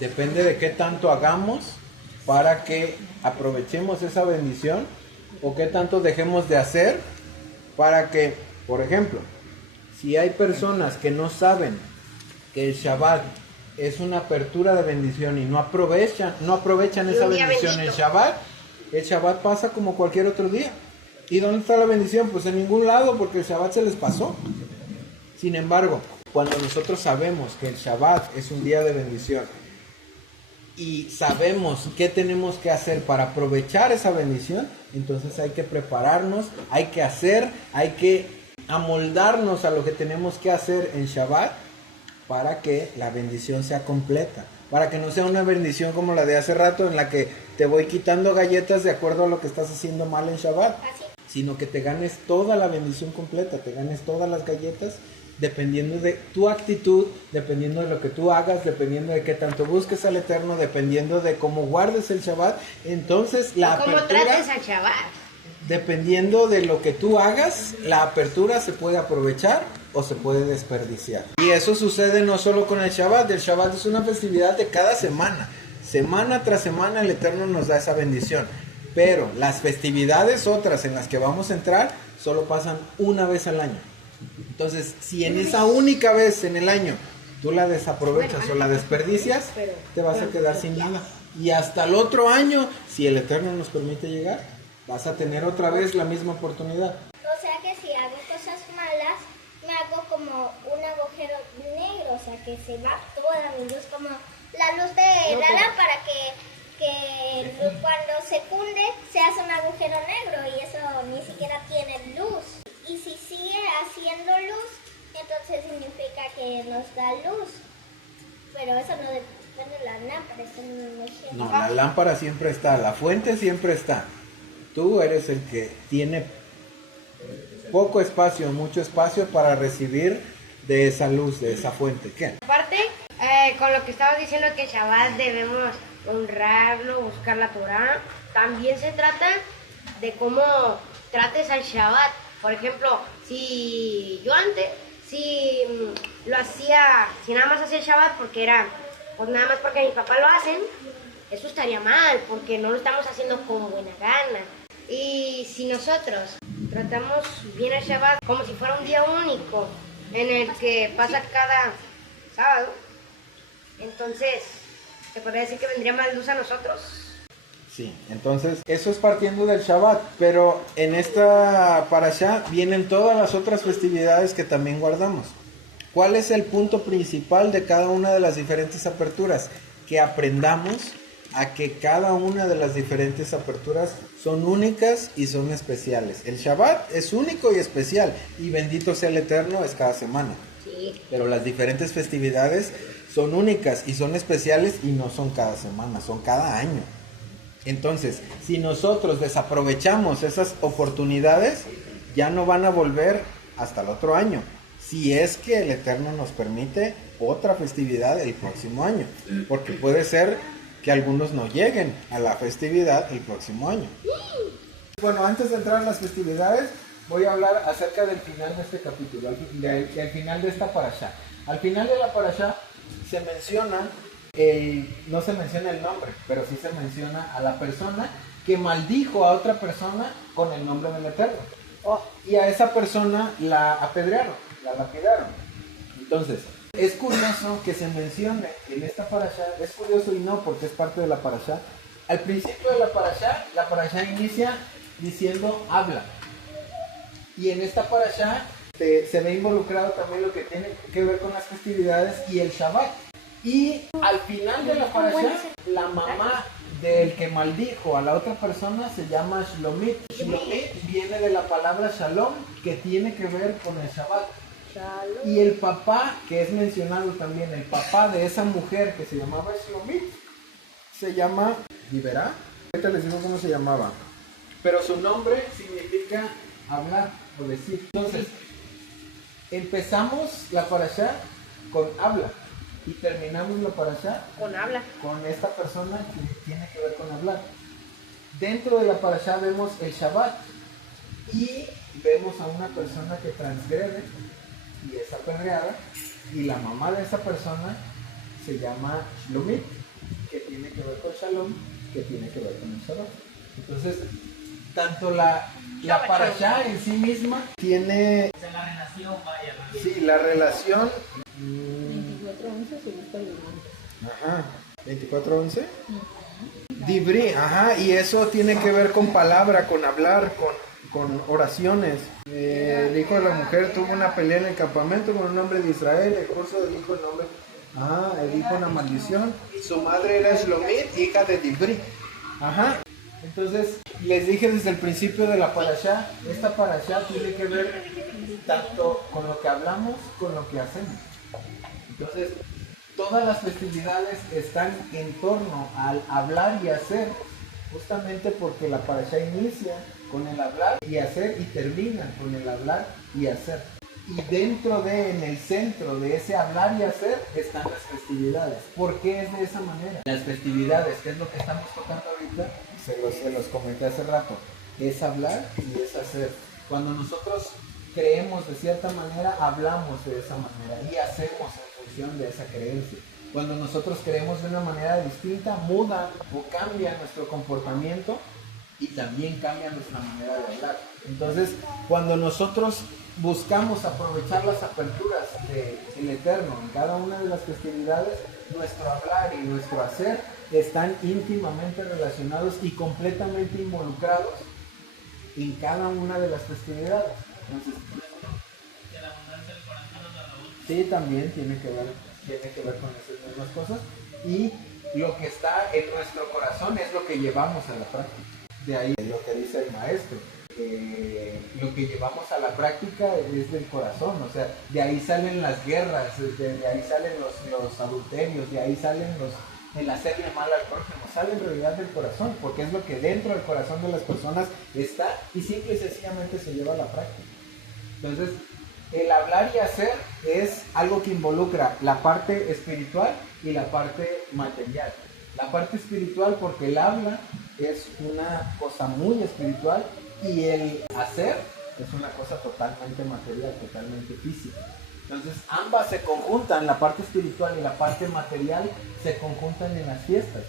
Depende de qué tanto hagamos para que aprovechemos esa bendición, o qué tanto dejemos de hacer para que, por ejemplo, si hay personas que no saben que el Shabbat es una apertura de bendición y no aprovechan esa bendición en el Shabbat pasa como cualquier otro día. ¿Y dónde está la bendición? Pues en ningún lado, porque el Shabbat se les pasó. Sin embargo, cuando nosotros sabemos que el Shabbat es un día de bendición y sabemos qué tenemos que hacer para aprovechar esa bendición, entonces hay que prepararnos, hay que hacer, hay que amoldarnos a lo que tenemos que hacer en Shabbat para que la bendición sea completa, para que no sea una bendición como la de hace rato en la que te voy quitando galletas de acuerdo a lo que estás haciendo mal en Shabbat, sino que te ganes toda la bendición completa, te ganes todas las galletas dependiendo de tu actitud, dependiendo de lo que tú hagas, dependiendo de qué tanto busques al Eterno, dependiendo de cómo guardes el Shabbat. Entonces la ¿Cómo apertura, trates al Shabbat? dependiendo de lo que tú hagas, la apertura se puede aprovechar o se puede desperdiciar. Y eso sucede no solo con el Shabbat es una festividad de cada semana. Semana tras semana el Eterno nos da esa bendición. Pero las festividades otras en las que vamos a entrar solo pasan una vez al año. Entonces, si en esa única vez en el año tú la desaprovechas o la desperdicias, te vas a quedar sin nada. Y hasta el otro año, si el Eterno nos permite llegar, vas a tener otra vez la misma oportunidad. O sea que si hago cosas malas, me hago como un agujero negro, o sea que se va toda mi luz, como la luz de la lámpara que cuando se funde se hace un agujero negro y eso ni siquiera tiene luz. Y si sigue haciendo luz, entonces significa que nos da luz. Pero eso no depende de la lámpara, eso no. No, la lámpara siempre está, la fuente siempre está. Tú eres el que tiene poco espacio, mucho espacio para recibir de esa luz, de esa fuente. ¿Qué? Aparte, con lo que estabas diciendo que Shabbat debemos honrarlo, buscar la Torah, también se trata de cómo trates al Shabbat. Por ejemplo, si yo antes, si lo hacía, si nada más hacía el Shabbat porque era, pues nada más porque mis papás lo hacen, eso estaría mal, porque no lo estamos haciendo con buena gana. Y si nosotros tratamos bien el Shabbat como si fuera un día único, en el que pasa cada sábado, entonces, ¿te podría decir que vendría más luz a nosotros? Sí, entonces eso es partiendo del Shabbat, pero en esta parashá vienen todas las otras festividades que también guardamos. ¿Cuál es el punto principal de cada una de las diferentes aperturas? Que aprendamos a que cada una de las diferentes aperturas son únicas y son especiales. El Shabbat es único y especial, y bendito sea el Eterno, es cada semana. Sí. Pero las diferentes festividades son únicas y son especiales y no son cada semana, son cada año. Entonces, si nosotros desaprovechamos esas oportunidades, ya no van a volver hasta el otro año. Si es que el Eterno nos permite otra festividad el próximo año. Porque puede ser que algunos no lleguen a la festividad el próximo año. Bueno, antes de entrar a las festividades, voy a hablar acerca del final de este capítulo, del final de esta parashá. Al final de la parashá se menciona, no se menciona el nombre, pero sí se menciona a la persona que maldijo a otra persona con el nombre del Eterno. Y a esa persona la apedrearon, la lapidaron. Entonces, es curioso que se mencione en esta parashá, es curioso y no porque es parte de la parashá. Al principio de la parashá inicia diciendo habla. Y en esta parashá se ve involucrado también lo que tiene que ver con las festividades y el Shabbat. Y al final de la parashá, la mamá del que maldijo a la otra persona se llama Shlomit. Shlomit viene de la palabra Shalom, que tiene que ver con el Shabbat. Y el papá, que es mencionado también, el papá de esa mujer que se llamaba Shlomit, se llama Liberá. Ahorita les digo cómo se llamaba. Pero su nombre significa hablar o decir. Entonces, empezamos la parashá con habla y terminamos la parashá Con habla. con esta persona que tiene que ver con hablar. Dentro de la parashá vemos el Shabbat y vemos a una persona que transgrede y es apedreada, y la mamá de esa persona se llama Shlomit, que tiene que ver con Shalom, que tiene que ver con el Shabbat. Entonces, tanto la parashá en sí misma tiene... O sea, la relación, vaya. Sí, la relación... 24:11 se gusta el Ajá, 24:11. Dibri, ajá, y eso tiene que ver con palabra, con hablar, con oraciones. El hijo de la mujer tuvo una pelea en el campamento con un hombre de Israel. El curso del hijo, el nombre, él dijo una maldición. Su madre era Shlomit, hija de Dibri. Ajá. Entonces, les dije desde el principio de la parashá, esta parashá tiene que ver tanto con lo que hablamos, con lo que hacemos. Entonces, todas las festividades están en torno al hablar y hacer, justamente porque la parashá inicia con el hablar y hacer y termina con el hablar y hacer. Y en el centro de ese hablar y hacer están las festividades. ¿Por qué es de esa manera? Las festividades, que es lo que estamos tocando ahorita, se los comenté hace rato, es hablar y es hacer. Cuando nosotros creemos de cierta manera, hablamos de esa manera y hacemos en función de esa creencia. Cuando nosotros creemos de una manera distinta, muda o cambia nuestro comportamiento y también cambia nuestra manera de hablar. Entonces, cuando nosotros buscamos aprovechar las aperturas del Eterno en cada una de las festividades, nuestro hablar y nuestro hacer están íntimamente relacionados y completamente involucrados en cada una de las festividades. Entonces, sí, también tiene que ver con esas mismas cosas, y lo que está en nuestro corazón es lo que llevamos a la práctica. De ahí lo que dice el maestro, lo que llevamos a la práctica es del corazón, o sea, de ahí salen las guerras, de ahí salen los adulterios, de ahí salen el hacerle mal al prójimo, sale en realidad del corazón, porque es lo que dentro del corazón de las personas está y simple y sencillamente se lleva a la práctica. Entonces, el hablar y hacer es algo que involucra la parte espiritual y la parte material. La parte espiritual porque el habla es una cosa muy espiritual y el hacer es una cosa totalmente material, totalmente física. Entonces ambas se conjuntan, la parte espiritual y la parte material se conjuntan en las fiestas.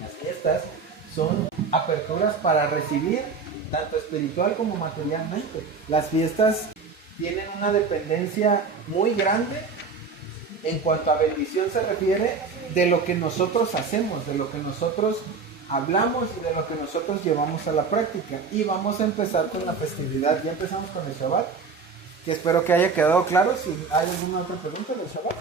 Las fiestas son aperturas para recibir tanto espiritual como materialmente. Las fiestas tienen una dependencia muy grande en cuanto a bendición se refiere de lo que nosotros hacemos, de lo que nosotros hablamos de lo que nosotros llevamos a la práctica y vamos a empezar con la festividad. Ya empezamos con el Shabbat, que espero que haya quedado claro. Si hay alguna otra pregunta del Shabbat.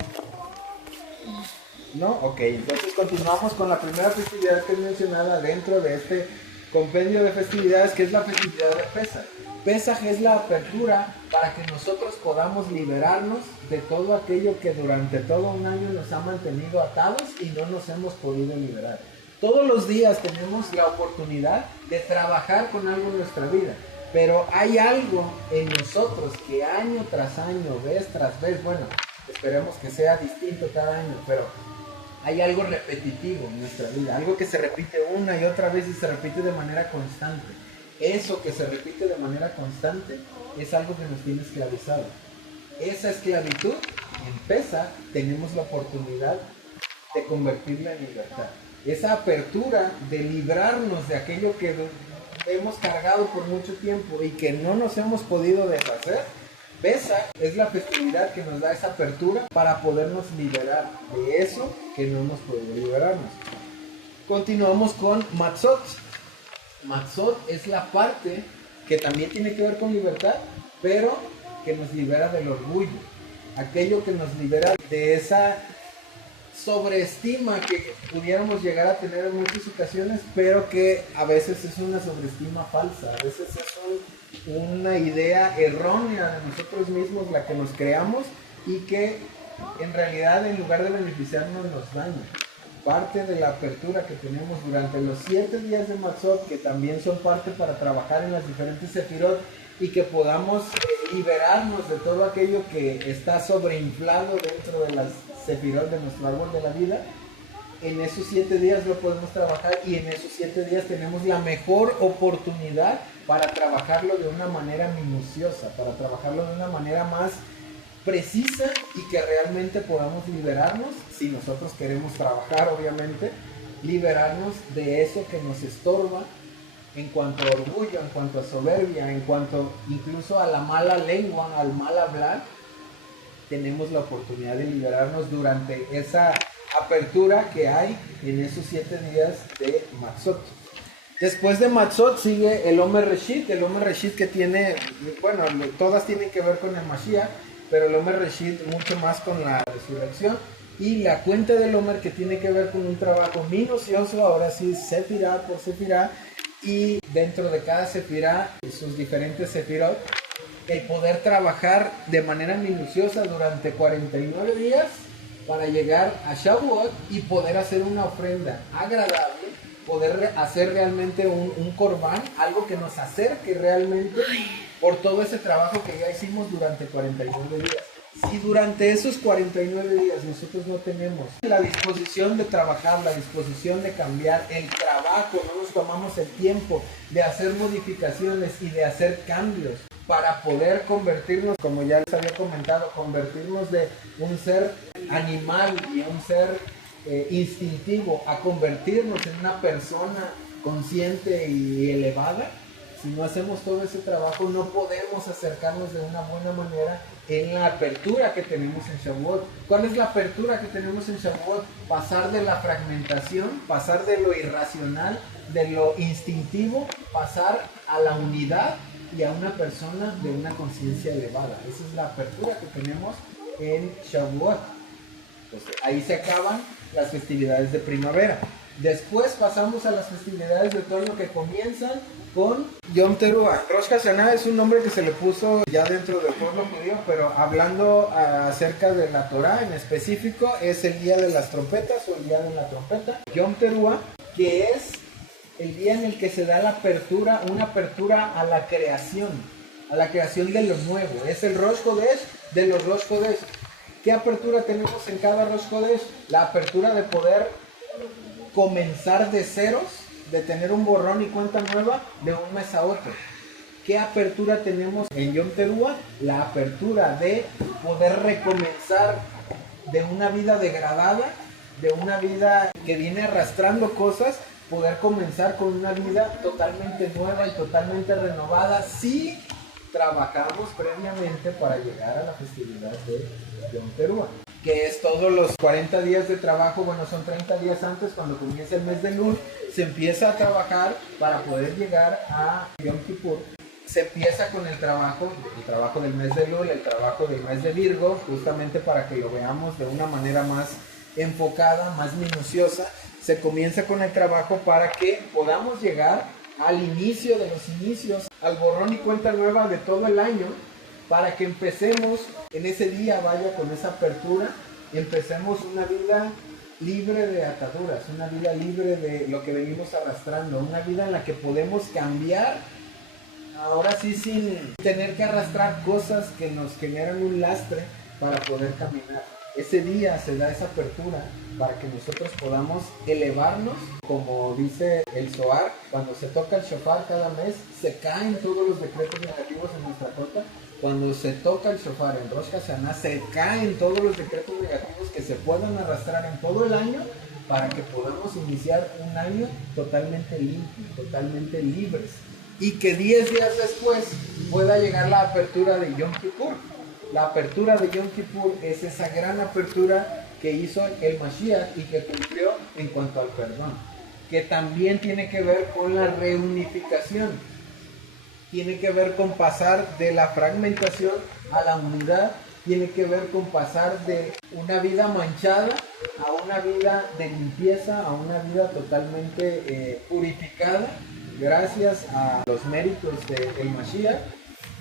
¿No? Ok, entonces continuamos con la primera festividad que es mencionada dentro de este compendio de festividades, que es la festividad de Pesaj. Pesaj es la apertura para que nosotros podamos liberarnos de todo aquello que durante todo un año nos ha mantenido atados y no nos hemos podido liberar. Todos los días tenemos la oportunidad de trabajar con algo en nuestra vida, pero hay algo en nosotros que año tras año, vez tras vez, bueno, esperemos que sea distinto cada año, pero hay algo repetitivo en nuestra vida, algo que se repite una y otra vez y se repite de manera constante. Eso que se repite de manera constante es algo que nos tiene esclavizado. Esa esclavitud, en Pesaj, tenemos la oportunidad de convertirla en libertad. Esa apertura de librarnos de aquello que hemos cargado por mucho tiempo y que no nos hemos podido deshacer. Pesaj es la festividad que nos da esa apertura para podernos liberar de eso que no hemos podido liberarnos. Continuamos con Matzot. Matzot es la parte que también tiene que ver con libertad, pero que nos libera del orgullo. Aquello que nos libera de esa sobreestima que pudiéramos llegar a tener en muchas ocasiones, pero que a veces es una sobreestima falsa, a veces es una idea errónea de nosotros mismos la que nos creamos y que en realidad en lugar de beneficiarnos nos daña. Parte de la apertura que tenemos durante los 7 días de Matzot, que también son parte para trabajar en las diferentes sefirot y que podamos liberarnos de todo aquello que está sobreinflado dentro de las sefirot de nuestro árbol de la vida. En esos 7 días lo podemos trabajar y en esos 7 días tenemos la mejor oportunidad para trabajarlo de una manera minuciosa, para trabajarlo de una manera más precisa y que realmente podamos liberarnos, si nosotros queremos trabajar obviamente, liberarnos de eso que nos estorba en cuanto a orgullo, en cuanto a soberbia, en cuanto incluso a la mala lengua, al mal hablar. Tenemos la oportunidad de liberarnos durante esa apertura que hay en esos 7 días de Matzot. Después de Matzot sigue el Omer Reshit, que tiene, bueno, todas tienen que ver con el Mashiach, pero el Omer Reshit mucho más con la resurrección, y la cuenta del Omer que tiene que ver con un trabajo minucioso, ahora sí, sefirá por sefirá, y dentro de cada sefirá, sus diferentes sefirot, el poder trabajar de manera minuciosa durante 49 días para llegar a Shavuot y poder hacer una ofrenda agradable, poder hacer realmente un corbán, algo que nos acerque realmente por todo ese trabajo que ya hicimos durante 49 días. Si durante esos 49 días nosotros no tenemos la disposición de trabajar, la disposición de cambiar el trabajo, no nos tomamos el tiempo de hacer modificaciones y de hacer cambios para poder convertirnos, como ya les había comentado, convertirnos de un ser animal y un ser instintivo a convertirnos en una persona consciente y elevada. Si no hacemos todo ese trabajo, no podemos acercarnos de una buena manera en la apertura que tenemos en Shavuot. ¿Cuál es la apertura que tenemos en Shavuot? Pasar de la fragmentación, pasar de lo irracional, de lo instintivo, pasar a la unidad y a una persona de una conciencia elevada. Esa es la apertura que tenemos en Shavuot. Entonces, ahí se acaban las festividades de primavera. Después pasamos a las festividades de otoño que comienzan con Yom Teruah. Rosh Hashanah es un nombre que se le puso ya dentro del pueblo judío, pero hablando acerca de la Torah en específico, es el día de las trompetas o el día de la trompeta. Yom Teruah, que es el día en el que se da la apertura, una apertura a la creación de lo nuevo. Es el Rosh Hodesh de los Rosh Hodesh. ¿Qué apertura tenemos en cada Rosh Hodesh? La apertura de poder comenzar de ceros, de tener un borrón y cuenta nueva de un mes a otro. ¿Qué apertura tenemos en Yom Teruah? La apertura de poder recomenzar de una vida degradada, de una vida que viene arrastrando cosas, poder comenzar con una vida totalmente nueva y totalmente renovada si trabajamos previamente para llegar a la festividad de Yom Teruah. que es todos los 40 días de trabajo, bueno, son 30 días antes, cuando comienza el mes de Elul, se empieza a trabajar para poder llegar a Yom Kippur. Se empieza con el trabajo del mes de Elul, el trabajo del mes de Virgo, justamente para que lo veamos de una manera más enfocada, más minuciosa. Se comienza con el trabajo para que podamos llegar al inicio de los inicios, al borrón y cuenta nueva de todo el año, para que empecemos en ese día, vaya, con esa apertura, y empecemos una vida libre de ataduras, una vida libre de lo que venimos arrastrando, una vida en la que podemos cambiar, ahora sí, sin tener que arrastrar cosas que nos generan un lastre para poder caminar. Ese día se da esa apertura para que nosotros podamos elevarnos, como dice el Zohar, cuando se toca el shofar cada mes, se caen todos los decretos negativos en nuestra cota. Cuando se toca el shofar en Rosh Hashanah, se caen todos los decretos negativos que se puedan arrastrar en todo el año, para que podamos iniciar un año totalmente limpio, totalmente libres, y que 10 días después pueda llegar la apertura de Yom Kippur. La apertura de Yom Kippur es esa gran apertura que hizo el Mashiach y que cumplió en cuanto al perdón, que también tiene que ver con la reunificación, tiene que ver con pasar de la fragmentación a la unidad, tiene que ver con pasar de una vida manchada a una vida de limpieza, a una vida totalmente purificada, gracias a los méritos del Mashiach.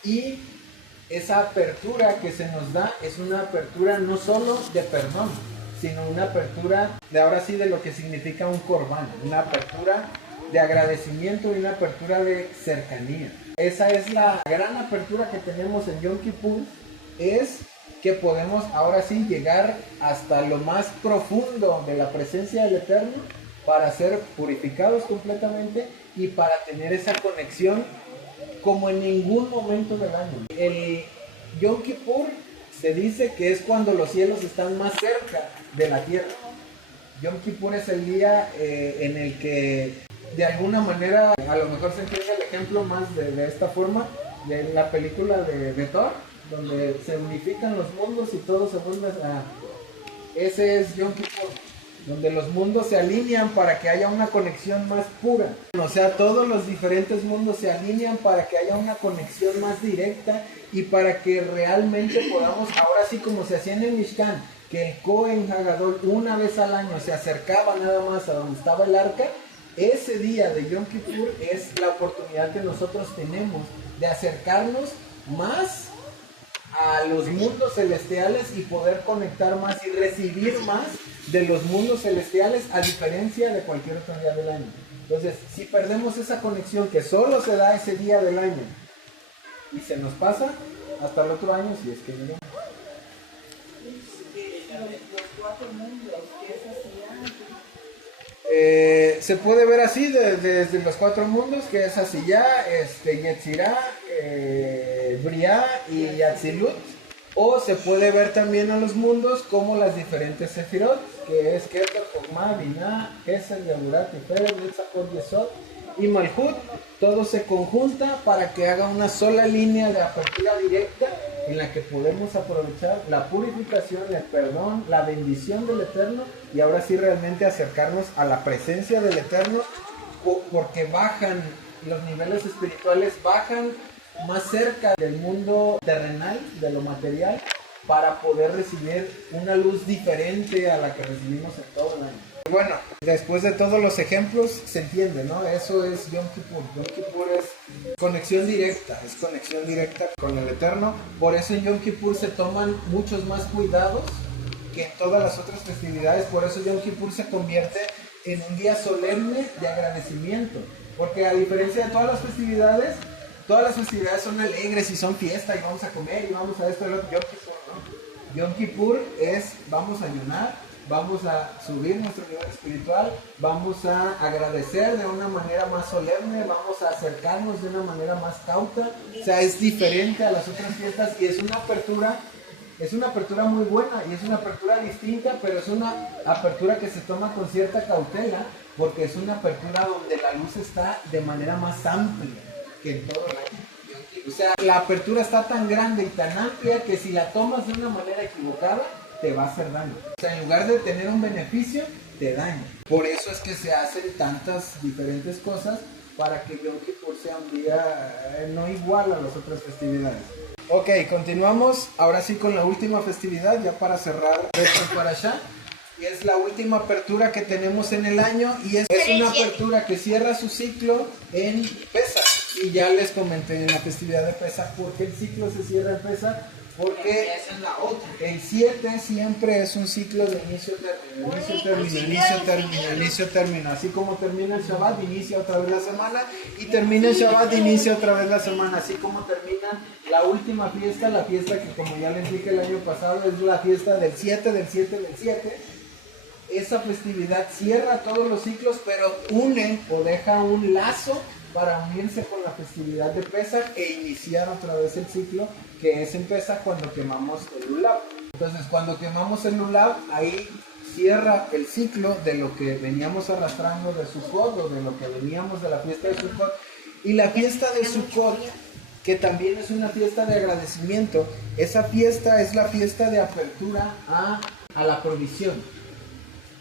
Y esa apertura que se nos da es una apertura no solo de perdón, sino una apertura de ahora sí de lo que significa un corbán, una apertura de agradecimiento y una apertura de cercanía. Esa es la gran apertura que tenemos en Yom Kippur, es que podemos ahora sí llegar hasta lo más profundo de la presencia del Eterno para ser purificados completamente y para tener esa conexión como en ningún momento del año. El Yom Kippur se dice que es cuando los cielos están más cerca de la tierra. Yom Kippur es el día en el que de alguna manera, a lo mejor se entiende el ejemplo más de esta forma, de la película de Thor, donde se unifican los mundos y todo se vuelve a... Ese es Yom Kippur, donde los mundos se alinean para que haya una conexión más pura. O sea, todos los diferentes mundos se alinean para que haya una conexión más directa y para que realmente podamos, ahora sí como se hacía en el Mishkan, que el Kohen Hagadol una vez al año se acercaba nada más a donde estaba el arca. Ese día de Yom Kippur es la oportunidad que nosotros tenemos de acercarnos más a los mundos celestiales y poder conectar más y recibir más de los mundos celestiales, a diferencia de cualquier otro día del año. Entonces, si perdemos esa conexión que solo se da ese día del año y se nos pasa hasta el otro año, si es que llegamos. Se puede ver así desde los 4 mundos, que es así ya, Yetzirah, Briah y Atzilut, o se puede ver también a los mundos como las diferentes Sefirot, que es Keter, Jochma, Binah, Hesed, Geburat, Tiferet, Netzachot, Yesod y Malhut. Todo se conjunta para que haga una sola línea de apertura directa en la que podemos aprovechar la purificación, el perdón, la bendición del Eterno, y ahora sí realmente acercarnos a la presencia del Eterno, porque bajan, los niveles espirituales bajan más cerca del mundo terrenal, de lo material, para poder recibir una luz diferente a la que recibimos en todo el año. Bueno, después de todos los ejemplos se entiende, ¿no? Eso es Yom Kippur. Yom Kippur es conexión directa con el Eterno. Por eso en Yom Kippur se toman muchos más cuidados que en todas las otras festividades. Por eso Yom Kippur se convierte en un día solemne de agradecimiento. Porque a diferencia de todas las festividades son alegres y son fiesta y vamos a comer y vamos a esto y lo otro. Yom Kippur, ¿no? Yom Kippur es vamos a ayunar, vamos a subir nuestro nivel espiritual, vamos a agradecer de una manera más solemne, vamos a acercarnos de una manera más cauta. O sea, es diferente a las otras fiestas y es una apertura muy buena y es una apertura distinta, pero es una apertura que se toma con cierta cautela, porque es una apertura donde la luz está de manera más amplia que en todo el año. O sea, la apertura está tan grande y tan amplia que si la tomas de una manera equivocada, te va a hacer daño. O sea, en lugar de tener un beneficio, te daña. Por eso es que se hacen tantas diferentes cosas para que Yom Kippur sea un día no igual a las otras festividades. Ok, continuamos ahora sí con la última festividad, ya para cerrar esto para allá. Y es la última apertura que tenemos en el año y es una apertura que cierra su ciclo en Pesach. Y ya les comenté en la festividad de Pesach por qué el ciclo se cierra en Pesach. Porque el 7 siempre es un ciclo de inicio-término. Así como termina el Shabbat, inicia otra vez la semana. Y termina el Shabbat, inicia otra vez la semana. Así como termina la última fiesta, la fiesta que como ya les dije el año pasado, es la fiesta del 7, del 7, del 7. Esa festividad cierra todos los ciclos, pero une o deja un lazo para unirse con la festividad de Pesach e iniciar otra vez el ciclo que es en Pesach cuando quemamos el lulav. Entonces cuando quemamos el lulav, ahí cierra el ciclo de lo que veníamos arrastrando de Sukkot o de lo que veníamos de la fiesta de Sukkot. Y la fiesta de Sukkot, que también es una fiesta de agradecimiento, esa fiesta es la fiesta de apertura a la provisión.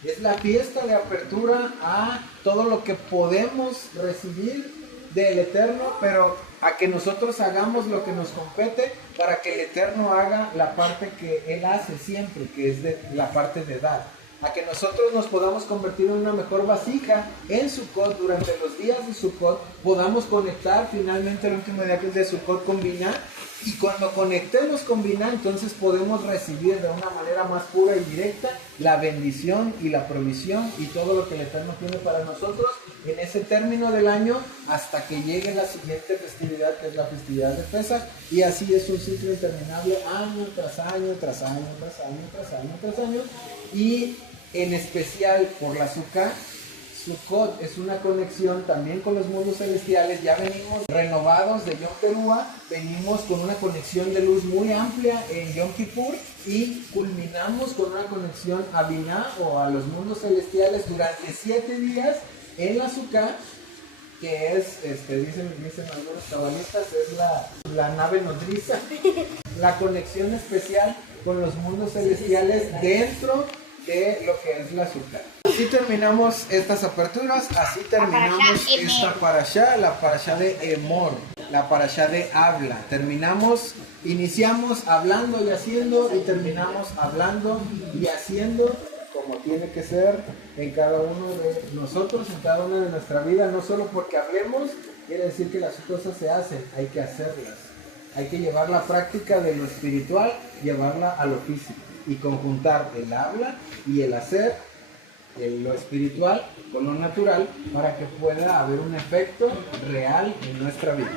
Es la fiesta de apertura a todo lo que podemos recibir del Eterno, pero a que nosotros hagamos lo que nos compete para que el Eterno haga la parte que Él hace siempre, que es de la parte de dar. A que nosotros nos podamos convertir en una mejor vasija en Sukkot, durante los días de Sukkot, podamos conectar finalmente el último día que es de Sukkot con Binah, y cuando conectemos con Binah, entonces podemos recibir de una manera más pura y directa la bendición y la provisión y todo lo que el Eterno tiene para nosotros en ese término del año hasta que llegue la siguiente festividad, que es la festividad de Pesach, y así es un ciclo interminable, año tras año, tras año, tras año, tras año, tras año, y en especial por la Sukkah. Sukkot es una conexión también con los mundos celestiales. Ya venimos renovados de Yom Teruah, venimos con una conexión de luz muy amplia en Yom Kippur y culminamos con una conexión a Binah o a los mundos celestiales durante 7 días en la Sukkah, que es, dicen algunos cabalistas, es la nave nodriza, la conexión especial con los mundos celestiales dentro de lo que es la Sukkah. Así terminamos estas aperturas, así terminamos esta parashá, la parashá de Emor, la parashá de habla. Iniciamos hablando y haciendo y terminamos hablando y haciendo como tiene que ser en cada uno de nosotros, en cada una de nuestra vida. No solo porque hablemos quiere decir que las cosas se hacen, hay que hacerlas. Hay que llevar la práctica de lo espiritual, llevarla a lo físico y conjuntar el habla y el hacer, lo espiritual con lo natural, para que pueda haber un efecto real en nuestra vida.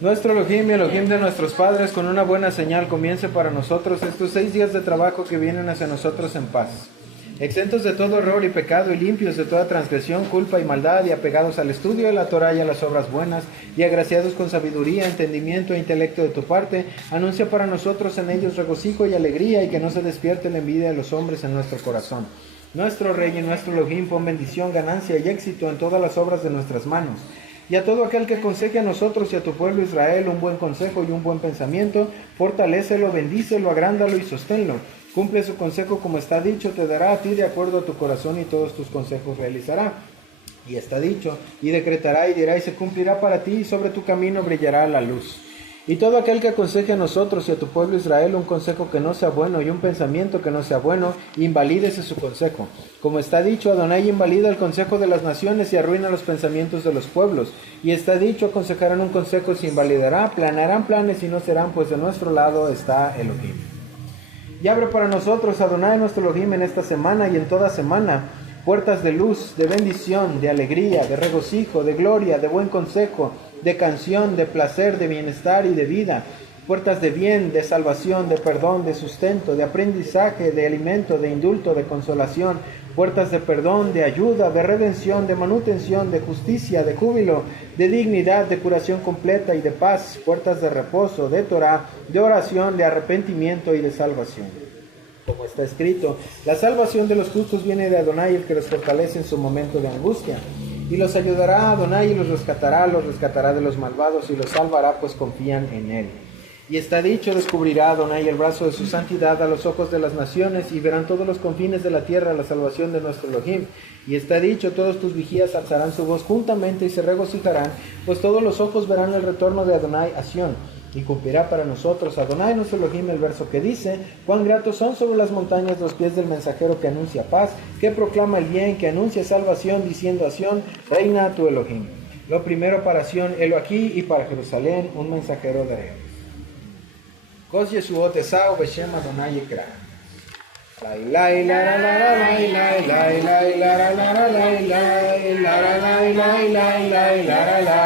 Nuestro Elohim y Elohim de nuestros padres, con una buena señal comience para nosotros estos 6 días de trabajo que vienen hacia nosotros en paz, exentos de todo error y pecado y limpios de toda transgresión, culpa y maldad, y apegados al estudio de la Torah y a las obras buenas, y agraciados con sabiduría, entendimiento e intelecto de tu parte. Anuncia para nosotros en ellos regocijo y alegría, y que no se despierte la envidia de los hombres en nuestro corazón. Nuestro Rey y nuestro Elohim, pon bendición, ganancia y éxito en todas las obras de nuestras manos. Y a todo aquel que aconseje a nosotros y a tu pueblo Israel un buen consejo y un buen pensamiento, fortalécelo, bendícelo, agrándalo y sosténlo. Cumple su consejo como está dicho, te dará a ti de acuerdo a tu corazón y todos tus consejos realizará. Y está dicho, y decretará y dirá y se cumplirá para ti, y sobre tu camino brillará la luz. Y todo aquel que aconseje a nosotros y a tu pueblo Israel un consejo que no sea bueno y un pensamiento que no sea bueno, invalídese su consejo. Como está dicho, Adonai invalida el consejo de las naciones y arruina los pensamientos de los pueblos. Y está dicho, aconsejarán un consejo y se invalidará, planearán planes y no serán, pues de nuestro lado está Elohim. Y abre para nosotros, Adonai nuestro Elohim, en esta semana y en toda semana, puertas de luz, de bendición, de alegría, de regocijo, de gloria, de buen consejo, de canción, de placer, de bienestar y de vida, puertas de bien, de salvación, de perdón, de sustento, de aprendizaje, de alimento, de indulto, de consolación, puertas de perdón, de ayuda, de redención, de manutención, de justicia, de júbilo, de dignidad, de curación completa y de paz, puertas de reposo, de Torah, de oración, de arrepentimiento y de salvación. Como está escrito, la salvación de los justos viene de Adonai, el que los fortalece en su momento de angustia. Y los ayudará Adonai y los rescatará de los malvados y los salvará, pues confían en él. Y está dicho, descubrirá Adonai el brazo de su santidad a los ojos de las naciones, y verán todos los confines de la tierra la salvación de nuestro Elohim. Y está dicho, todos tus vigías alzarán su voz juntamente y se regocijarán, pues todos los ojos verán el retorno de Adonai a Sión. Y cumplirá para nosotros Adonai nuestro Elohim el verso que dice: cuán gratos son sobre las montañas los pies del mensajero que anuncia paz, que proclama el bien, que anuncia salvación, diciendo a Sión, reina tu Elohim. Lo primero para Sión, helo aquí, y para Jerusalén un mensajero daremos. Kos Yeshuot Esau Beshem Adonai Yekra. Lai lai la la la lai lai lai lai la la la la lai lai la la lai lai lai lai la la la.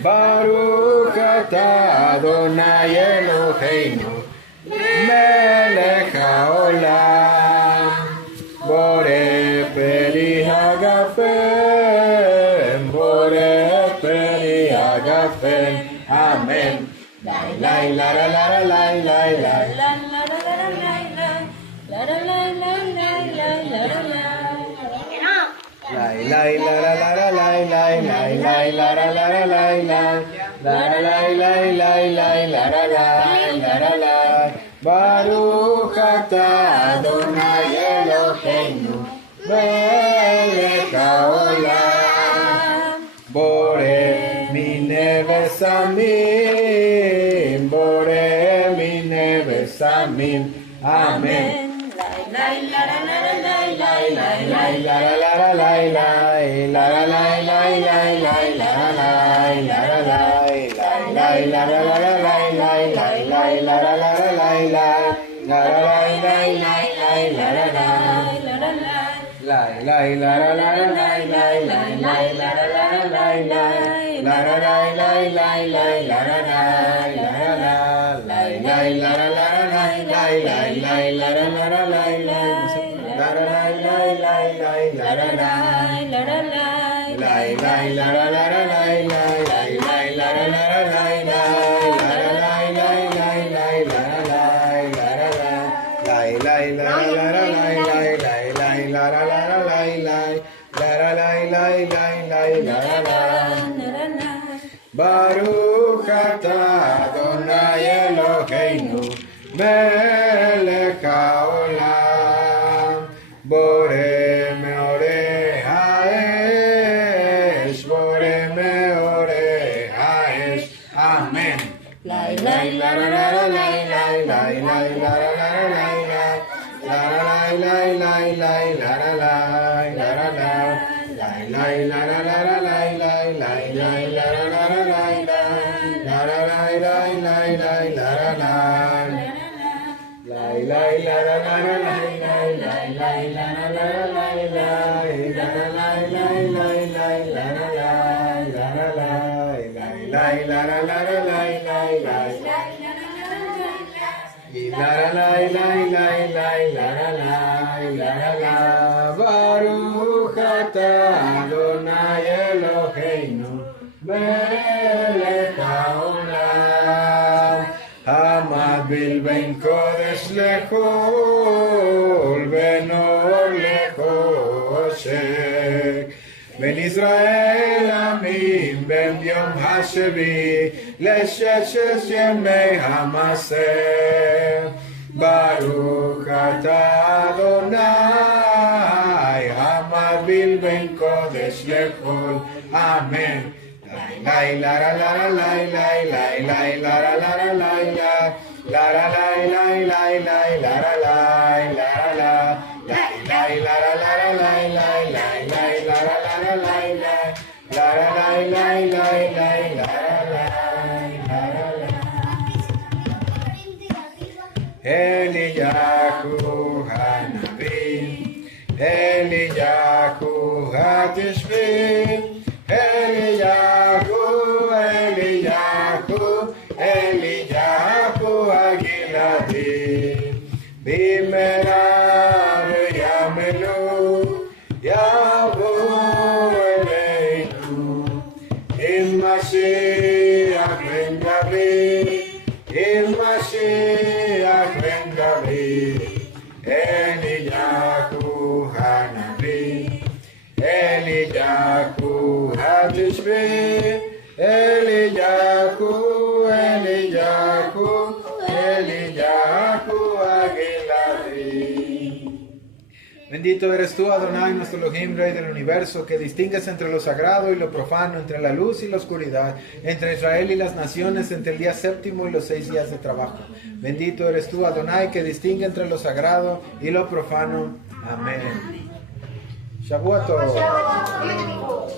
Baruch atah Adonai Eloheinu melech haolam borei peri hagafen borei peri hagafen. Amen. Lai lai la la la la lai lai lai. Lai lai la la la la lai lai lai lai la la la la lai lai la la lai lai lai lai la la lai la la lai. Baruch atah Adonai Eloheinu melech haolam borei minei vesamim borei minei vesamim. Amen. Lai la la la la lai lai lai lai la la la la lai lai la la lai lai lai lai la la lai la la lai lai la la la la lai lai lai lai la la la la lai lai la la lai lai lai lai la la lai lai lai la la la la lai lai lai lai la la la la lai lai la la lai lai lai lai la la lai la la lai lai la la la la lai lai lai lai la la la la lai lai la la lai lai lai lai la la lai la la lai lai la la la la lai lai lai lai la la la la lai lai la la lai lai lai lai la la lai la la lai lai la la la la lai lai lai lai la la la la lai lai la la lai lai lai lai la la lai. Baruch atah Adonai Eloheinu melech haolam borei meorei haesh borei meorei haesh. Amen. Lai lai la la la la lai lai lai lai la la la la lai lai la la lai lai lai lai la la lai la la lai lai la la la la lai lai lai lai la la la la lai lai la la lai lai lai lai la la lai lai lai la la la la lai lai lai lai la la la la lai lai la la lai lai lai lai la la lai la la lai lai la la la la lai lai lai la la lai lai lai lai la la lai la la la. Baruch atah Adonai Eloheinu melech haolam hamad bilbein kodesh lechol ben or lechoshek ben Israel amim ben yom hashevi leshesh yemei hamaseh. Baruch atah Adonai hamad bilbein kodesh lechol. Amen. Lai la la la la lai lai lai lai la la la la lai lai la la lai lai lai lai la la lai la la lai la la la la lai lai lai lai la la la la lai lai la la lai lai lai lai la la Eliyahu Hanavi, Eliyahu Hatishvi, Eliyahu, Eliyahu, Eliyahu Agiladi, Bimera Yamelu, Yavu Eleinu, Mashiach ben David, Mashiach ben David, Eliyahu Hanavi, Eliyahu Hatishvi, Eliyahu, Eliyahu. Bendito eres tú, Adonai, nuestro Elohim, Rey del universo, que distingues entre lo sagrado y lo profano, entre la luz y la oscuridad, entre Israel y las naciones, entre el día séptimo y los 6 días de trabajo. Bendito eres tú, Adonai, que distingue entre lo sagrado y lo profano. Amén. Shabbat Tov.